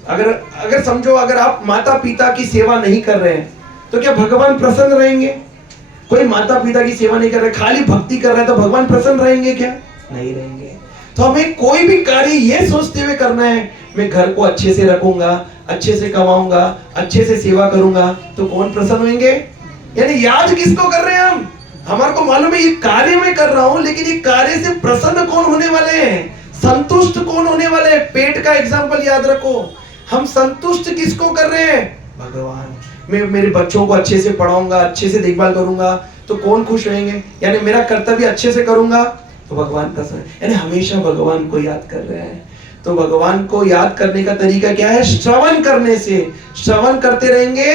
अगर समझो, अगर आप माता पिता की सेवा नहीं कर रहे हैं तो क्या भगवान प्रसन्न रहेंगे? कोई माता पिता की सेवा नहीं कर रहे, खाली भक्ति कर रहे हैं, तो भगवान प्रसन्न रहेंगे क्या? नहीं रहेंगे। तो हमें कोई भी कार्य ये सोचते हुए करना है, मैं घर को अच्छे से रखूंगा, अच्छे से कमाऊंगा, अच्छे से सेवा करूंगा, तो कौन प्रसन्न होंगे? यानी याद किसको कर रहे हैं हम? हमारे को मालूम है ये कार्य में कर रहा हूं, लेकिन ये कार्य से प्रसन्न कौन होने वाले हैं? संतुष्ट कौन होने वाले हैं? पेट का एग्जाम्पल याद रखो, हम संतुष्ट किसको कर रहे हैं? भगवान। मैं मेरे बच्चों को अच्छे से पढ़ाऊंगा, अच्छे से देखभाल करूंगा, तो कौन खुश होंगे? यानी मेरा कर्तव्य अच्छे से करूंगा तो भगवान प्रसन्न, यानी हमेशा भगवान को याद कर रहे हैं। तो भगवान को याद करने का तरीका क्या है? श्रवण करने से। श्रवण करते रहेंगे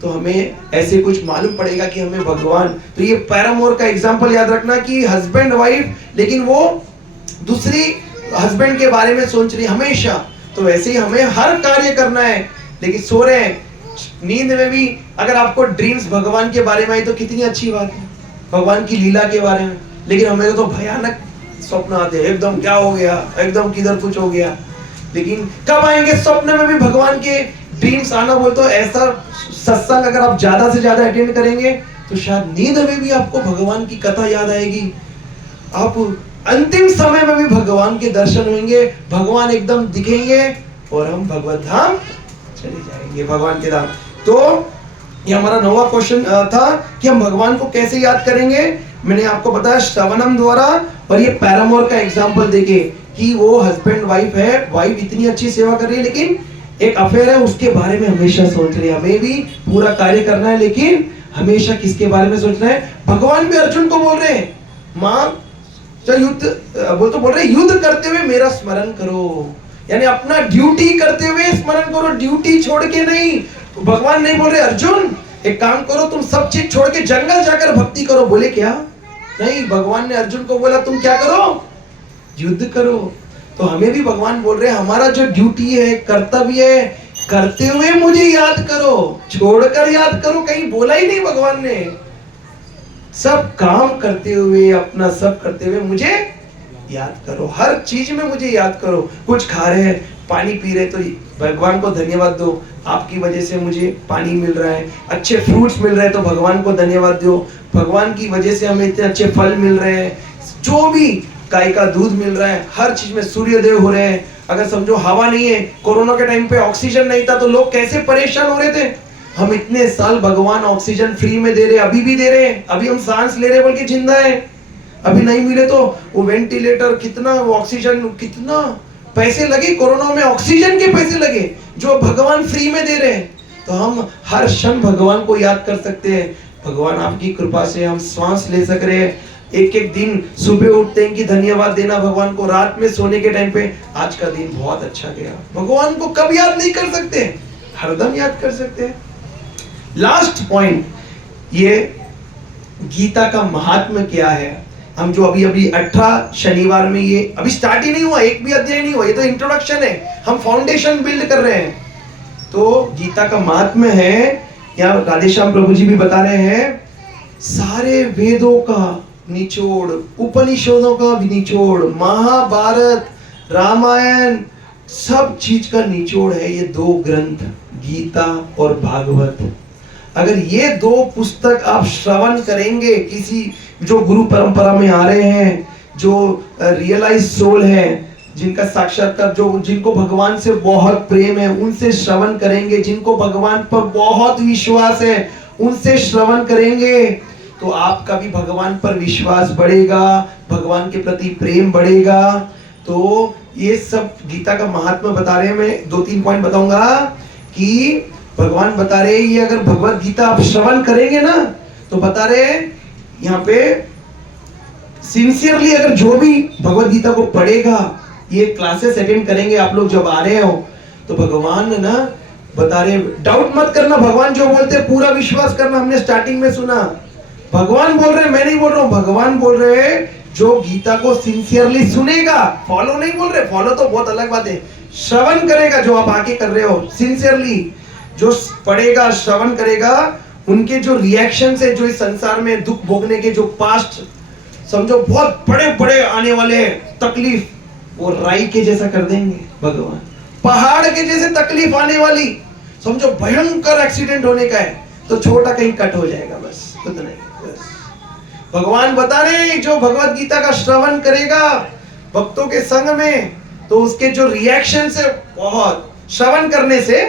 तो हमें ऐसे कुछ मालूम पड़ेगा कि हमें भगवान, तो ये पैरामोर का एग्जांपल याद रखना कि हस्बैंड वाइफ, लेकिन वो दूसरी हस्बैंड के बारे में सोच रही हमेशा, तो वैसे ही हमें हर कार्य करना है, लेकिन सो रहे हैं, नींद में भी अगर आपको ड्रीम्स भगवान के बारे में आई तो कितनी अच्छी बात है, भगवान की लीला के बारे में, लेकिन हमें तो भयानक स्वप्न आते हैं, एकदम क्या हो गया, एकदम किधर कुछ हो गया। लेकिन कब आएंगे स्वप्न में भी भगवान के ड्रीम्स आना? बोल तो ऐसा सत्संग अगर आप ज्यादा से ज्यादा अटेंड करेंगे तो शायद नींद में भी आपको भगवान की कथा याद आएगी, आप अंतिम समय में भी भगवान के दर्शन होंगे, भगवान एकदम दिखेंगे और हम भगवत धाम चले जाएंगे, भगवान के धाम। तो ये हमारा 9वां क्वेश्चन था कि हम भगवान को कैसे याद करेंगे। मैंने आपको बताया श्रवणम द्वारा, और ये पैरामोर का एग्जांपल देके कि वो हस्बैंड वाइफ है, वाइफ इतनी अच्छी सेवा कर रही है, लेकिन एक अफेयर है उसके बारे में हमेशा सोच रही है। हमें भी पूरा कार्य करना है, लेकिन हमेशा किसके बारे में सोचना है? भगवान भी अर्जुन को बोल रहे हैं, माँ बोल रहे युद्ध करते हुए मेरा स्मरण करो, यानी अपना ड्यूटी करते हुए स्मरण करो, ड्यूटी छोड़ के नहीं। भगवान नहीं बोल रहे अर्जुन एक काम करो, तुम सब चीज छोड़ के जंगल जाकर भक्ति करो, बोले क्या? नहीं, भगवान ने अर्जुन को बोला तुम क्या करो? युद्ध करो। तो हमें भी भगवान बोल रहे हैं हमारा जो ड्यूटी है, कर्तव्य है, करते हुए मुझे याद करो, छोड़कर याद करो कहीं बोला ही नहीं भगवान ने। सब काम करते हुए, अपना सब करते हुए मुझे याद करो, हर चीज में मुझे याद करो। कुछ खा रहे हैं, पानी पी रहे तो भगवान को धन्यवाद दो, आपकी वजह से मुझे पानी मिल रहा है। अच्छे फ्रूट्स मिल रहे हैं तो भगवान को धन्यवाद दो, भगवान की वजह से हमें इतने अच्छे फल मिल रहे हैं। जो भी गाय का दूध मिल रहा है, हर चीज में सूर्यदेव हो रहे हैं। अगर समझो हवा नहीं है, कोरोना के टाइम पे ऑक्सीजन नहीं था तो लोग कैसे परेशान हो रहे थे, हम इतने साल भगवान ऑक्सीजन फ्री में दे रहे, अभी भी दे रहे हैं, अभी हम सांस ले रहे बल्कि जिंदा है। अभी नहीं मिले तो वो वेंटिलेटर कितना, वो ऑक्सीजन कितना पैसे लगे, कोरोना में ऑक्सीजन के पैसे लगे जो भगवान फ्री में दे रहे हैं। तो हम हर क्षण भगवान को याद कर सकते हैं। भगवान आपकी कृपा से हम श्वास ले सक रहे हैं। एक एक दिन सुबह उठते हैं कि धन्यवाद देना भगवान को, रात में सोने के टाइम पे आज का दिन बहुत अच्छा गया। भगवान को कब याद नहीं कर सकते, हरदम याद कर सकते हैं। लास्ट पॉइंट, ये गीता का महात्म्य क्या है। हम जो अभी 18 शनिवार में, ये अभी स्टार्ट ही नहीं हुआ, एक भी अध्याय नहीं हुआ, ये तो इंट्रोडक्शन है, हम फाउंडेशन बिल्ड कर रहे हैं। तो गीता का महात्म्य है, यहाँ राधेश्याम प्रभु जी भी बता रहे हैं, सारे वेदों का निचोड़, उपनिषदों का भी निचोड़, महाभारत, रामायण, सब चीज का निचोड़ है ये दो ग्रंथ, गीता और भागवत। अगर ये दो पुस्तक आप श्रवण करेंगे, किसी जो गुरु परंपरा में आ रहे हैं, जो रियलाइज सोल है, जिनका साक्षात्कार, जो जिनको भगवान से बहुत प्रेम है, उनसे श्रवण करेंगे, जिनको भगवान पर बहुत विश्वास है, उनसे श्रवण करेंगे, तो आपका भी भगवान पर विश्वास बढ़ेगा, भगवान के प्रति प्रेम बढ़ेगा। तो ये सब गीता का महात्मा बता रहे हैं। मैं 2-3 पॉइंट बताऊंगा कि भगवान बता रहे हैं, ये अगर भगवत गीता आप श्रवण करेंगे ना, तो बता रहे हैं यहाँ पे सिंसियरली, अगर जो भी भगवत गीता को पढ़ेगा, ये क्लासेस अटेंड करेंगे आप लोग जब आ रहे हो, तो भगवान ना बता रहे, डाउट मत करना, भगवान जो बोलते हैं पूरा विश्वास करना। हमने स्टार्टिंग में सुना, भगवान बोल रहे, मैं नहीं बोल रहा हूं, भगवान बोल रहे, जो गीता को सिंसियरली सुनेगा, फॉलो नहीं बोल रहे, फॉलो तो बहुत अलग बात है, श्रवण करेगा, जो आप आके कर रहे हो सिंसियरली, जो पढ़ेगा, श्रवण करेगा, उनके जो रिएक्शन है, जो इस संसार में दुख भोगने के जो पास्ट समझो बहुत बड़े बड़े आने वाले तकलीफ, वो राई के जैसा कर देंगे भगवान। पहाड़ के जैसे तकलीफ आने वाली, समझो भयंकर एक्सीडेंट होने का है तो छोटा कहीं कट हो जाएगा, बस उतना ही। बस भगवान बता रहे, जो भगवत गीता का श्रवण करेगा भक्तों के संग में, तो उसके जो रिएक्शन है, बहुत श्रवण करने से,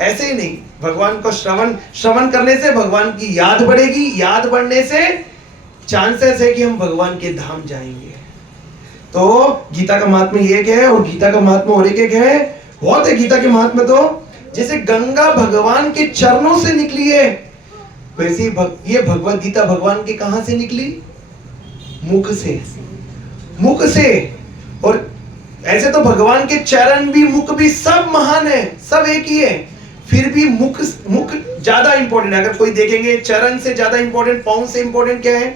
ऐसे ही नहीं, भगवान को श्रवण करने से भगवान की याद बढ़ेगी, याद बढ़ने से चांसेस है कि हम भगवान के धाम जाएंगे। तो गीता का महात्मा ये क्या है, और गीता का महात्मा और एक है, बहुत है गीता के महात्मा। तो जैसे गंगा भगवान के चरणों से निकली है, वैसे ये भगवत गीता भगवान के कहां से निकली, मुख से, मुख से। और ऐसे तो भगवान के चरण भी, मुख भी, सब महान है, सब एक ही है, फिर भी मुख ज्यादा इंपॉर्टेंट है। अगर कोई देखेंगे, चरण से ज्यादा इंपॉर्टेंट, पांव से इंपॉर्टेंट क्या है,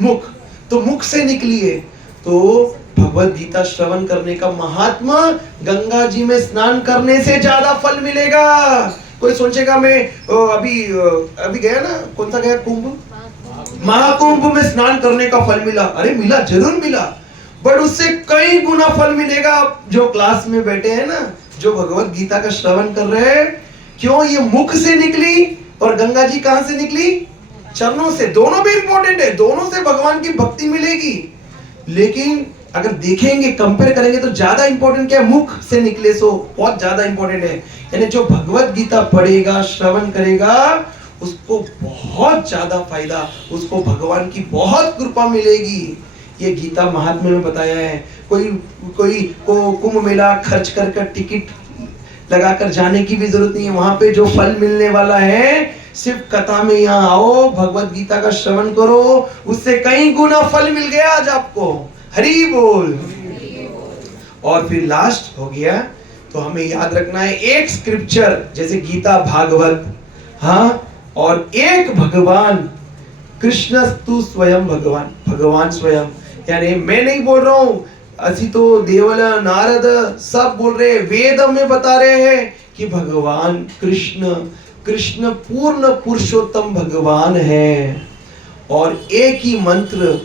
मुख। तो मुख से निकली है। तो भगवत गीता श्रवण करने का महात्मा, गंगा जी में स्नान करने से ज्यादा फल मिलेगा। कोई सोचेगा मैं अभी गया ना, कौन सा गया, कुंभ, महाकुंभ में स्नान करने का फल मिला। अरे मिला, जरूर मिला, बट उससे कई गुना फल मिलेगा जो क्लास में बैठे हैं ना, जो भगवत गीता का श्रवण कर रहे हैं। क्यों, ये मुख से निकली, और गंगा जी कहां से निकली, चरणों से। दोनों भी इंपॉर्टेंट है, दोनों से भगवान की भक्ति मिलेगी। लेकिन अगर देखेंगे, कंपेयर करेंगे, तो ज्यादा इंपॉर्टेंट क्या है, मुख से निकले, सो बहुत ज्यादा इंपॉर्टेंट है। यानी जो भगवत गीता पढ़ेगा, श्रवण करेगा, उसको बहुत ज्यादा फायदा, उसको भगवान की बहुत कृपा मिलेगी। ये गीता महात्म्य में बताया है। कोई को कुंभ मेला खर्च कर टिकट लगाकर जाने की भी जरूरत नहीं है। वहां पे जो फल मिलने वाला है, सिर्फ कथा में यहाँ आओ, भगवत गीता का श्रवण करो, उससे कई गुना फल मिल गया आज आपको। हरि बोल। और फिर लास्ट हो गया, तो हमें याद रखना है, एक स्क्रिप्चर जैसे गीता, भागवत, हाँ, और एक भगवान, कृष्णस्तु स्वयं भगवान, भगवान स्वयं। यानी मैं नहीं बोल रहा हूँ, असी तो देवल, नारद सब बोल रहे हैं, वेद में बता रहे हैं कि भगवान कृष्ण पूर्ण पुरुषोत्तम भगवान है। और एक ही मंत्र,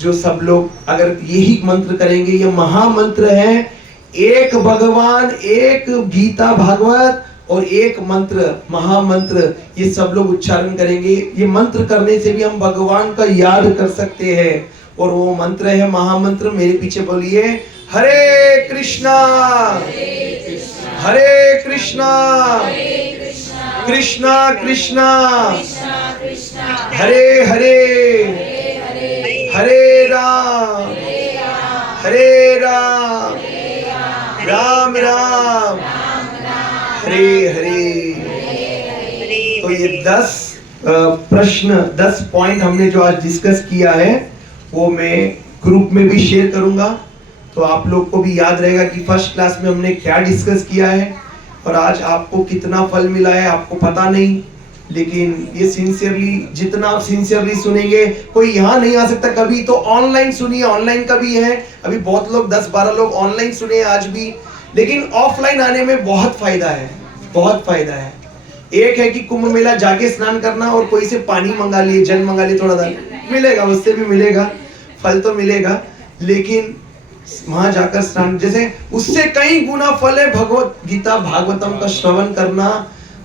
जो सब लोग अगर यही मंत्र करेंगे, ये महामंत्र है, एक भगवान, एक गीता भागवत, और एक मंत्र, महामंत्र, ये सब लोग उच्चारण करेंगे। ये मंत्र करने से भी हम भगवान का याद कर सकते हैं। और वो मंत्र है महामंत्र, मेरे पीछे बोलिए, हरे कृष्णा हरे कृष्णा कृष्णा कृष्णा कृष्णा कृष्णा हरे हरे हरे राम हरे राम राम राम हरे हरे। तो ये 10 प्रश्न 10 पॉइंट हमने जो आज डिस्कस किया है वो मैं ग्रुप में भी शेयर करूंगा, तो आप लोग को भी याद रहेगा कि फर्स्ट क्लास में हमने क्या डिस्कस किया है और आज आपको कितना फल मिला है आपको पता नहीं, लेकिन ये सिंसियरली जितना आप सिंसियरली सुनेंगे, कोई यहाँ नहीं आ सकता कभी तो ऑनलाइन सुनिए, ऑनलाइन का भी है, अभी बहुत लोग 10-12 लोग ऑनलाइन सुने आज भी, लेकिन ऑफलाइन आने में बहुत फायदा है, बहुत फायदा है। एक है कि कुंभ मेला जाके स्नान करना और कोई से पानी मंगा लिए, जल मंगा लिए, थोड़ा सा मिलेगा, उससे भी मिलेगा, फल तो मिलेगा, लेकिन वहां जाकर स्नान, जैसे उससे कई गुना फल है भगवत गीता भागवतम का श्रवण करना।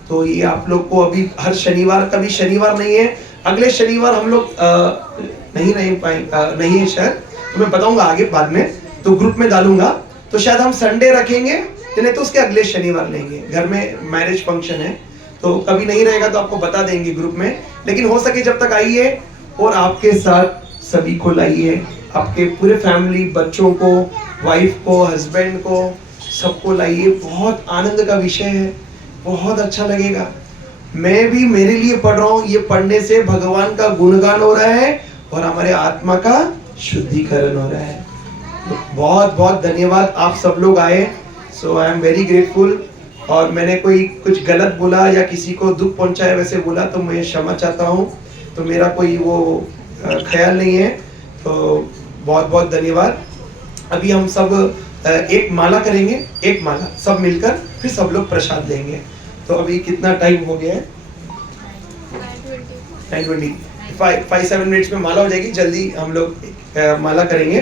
तो ये आप लोग को अभी हर शनिवार, कभी शनिवार नहीं है, अगले शनिवार हम लोग नहीं रह पाएंगे, नहीं है शायद, तो मैं बताऊंगा आगे बाद में, तो ग्रुप में डालूंगा, तो शायद हम संडे रखेंगे, नहीं तो उसके अगले शनिवार लेंगे, घर में मैरिज फंक्शन है, तो कभी नहीं रहेगा तो आपको बता देंगे ग्रुप में, लेकिन हो सके जब तक आइए और आपके साथ सभी को लाइए, आपके पूरे फैमिली, बच्चों को, वाइफ को, हस्बैंड को, सबको लाइए, बहुत आनंद का विषय है, बहुत अच्छा लगेगा। मैं भी मेरे लिए पढ़ रहा हूँ, ये पढ़ने से भगवान का गुणगान हो रहा है और हमारे आत्मा का शुद्धिकरण हो रहा है। तो बहुत बहुत धन्यवाद, आप सब लोग आए, सो आई एम वेरी ग्रेटफुल। और मैंने कोई कुछ गलत बोला या किसी को दुख पहुंचाया वैसे बोला तो मैं क्षमा चाहता हूँ, तो मेरा कोई वो ख्याल नहीं है, तो बहुत बहुत धन्यवाद। अभी हम सब एक माला करेंगे, एक माला सब मिलकर, फिर सब लोग प्रसाद लेंगे। तो अभी कितना टाइम हो गया है? 9:20, 5-7 मिनट्स में माला हो जाएगी, जल्दी हम लोग माला करेंगे।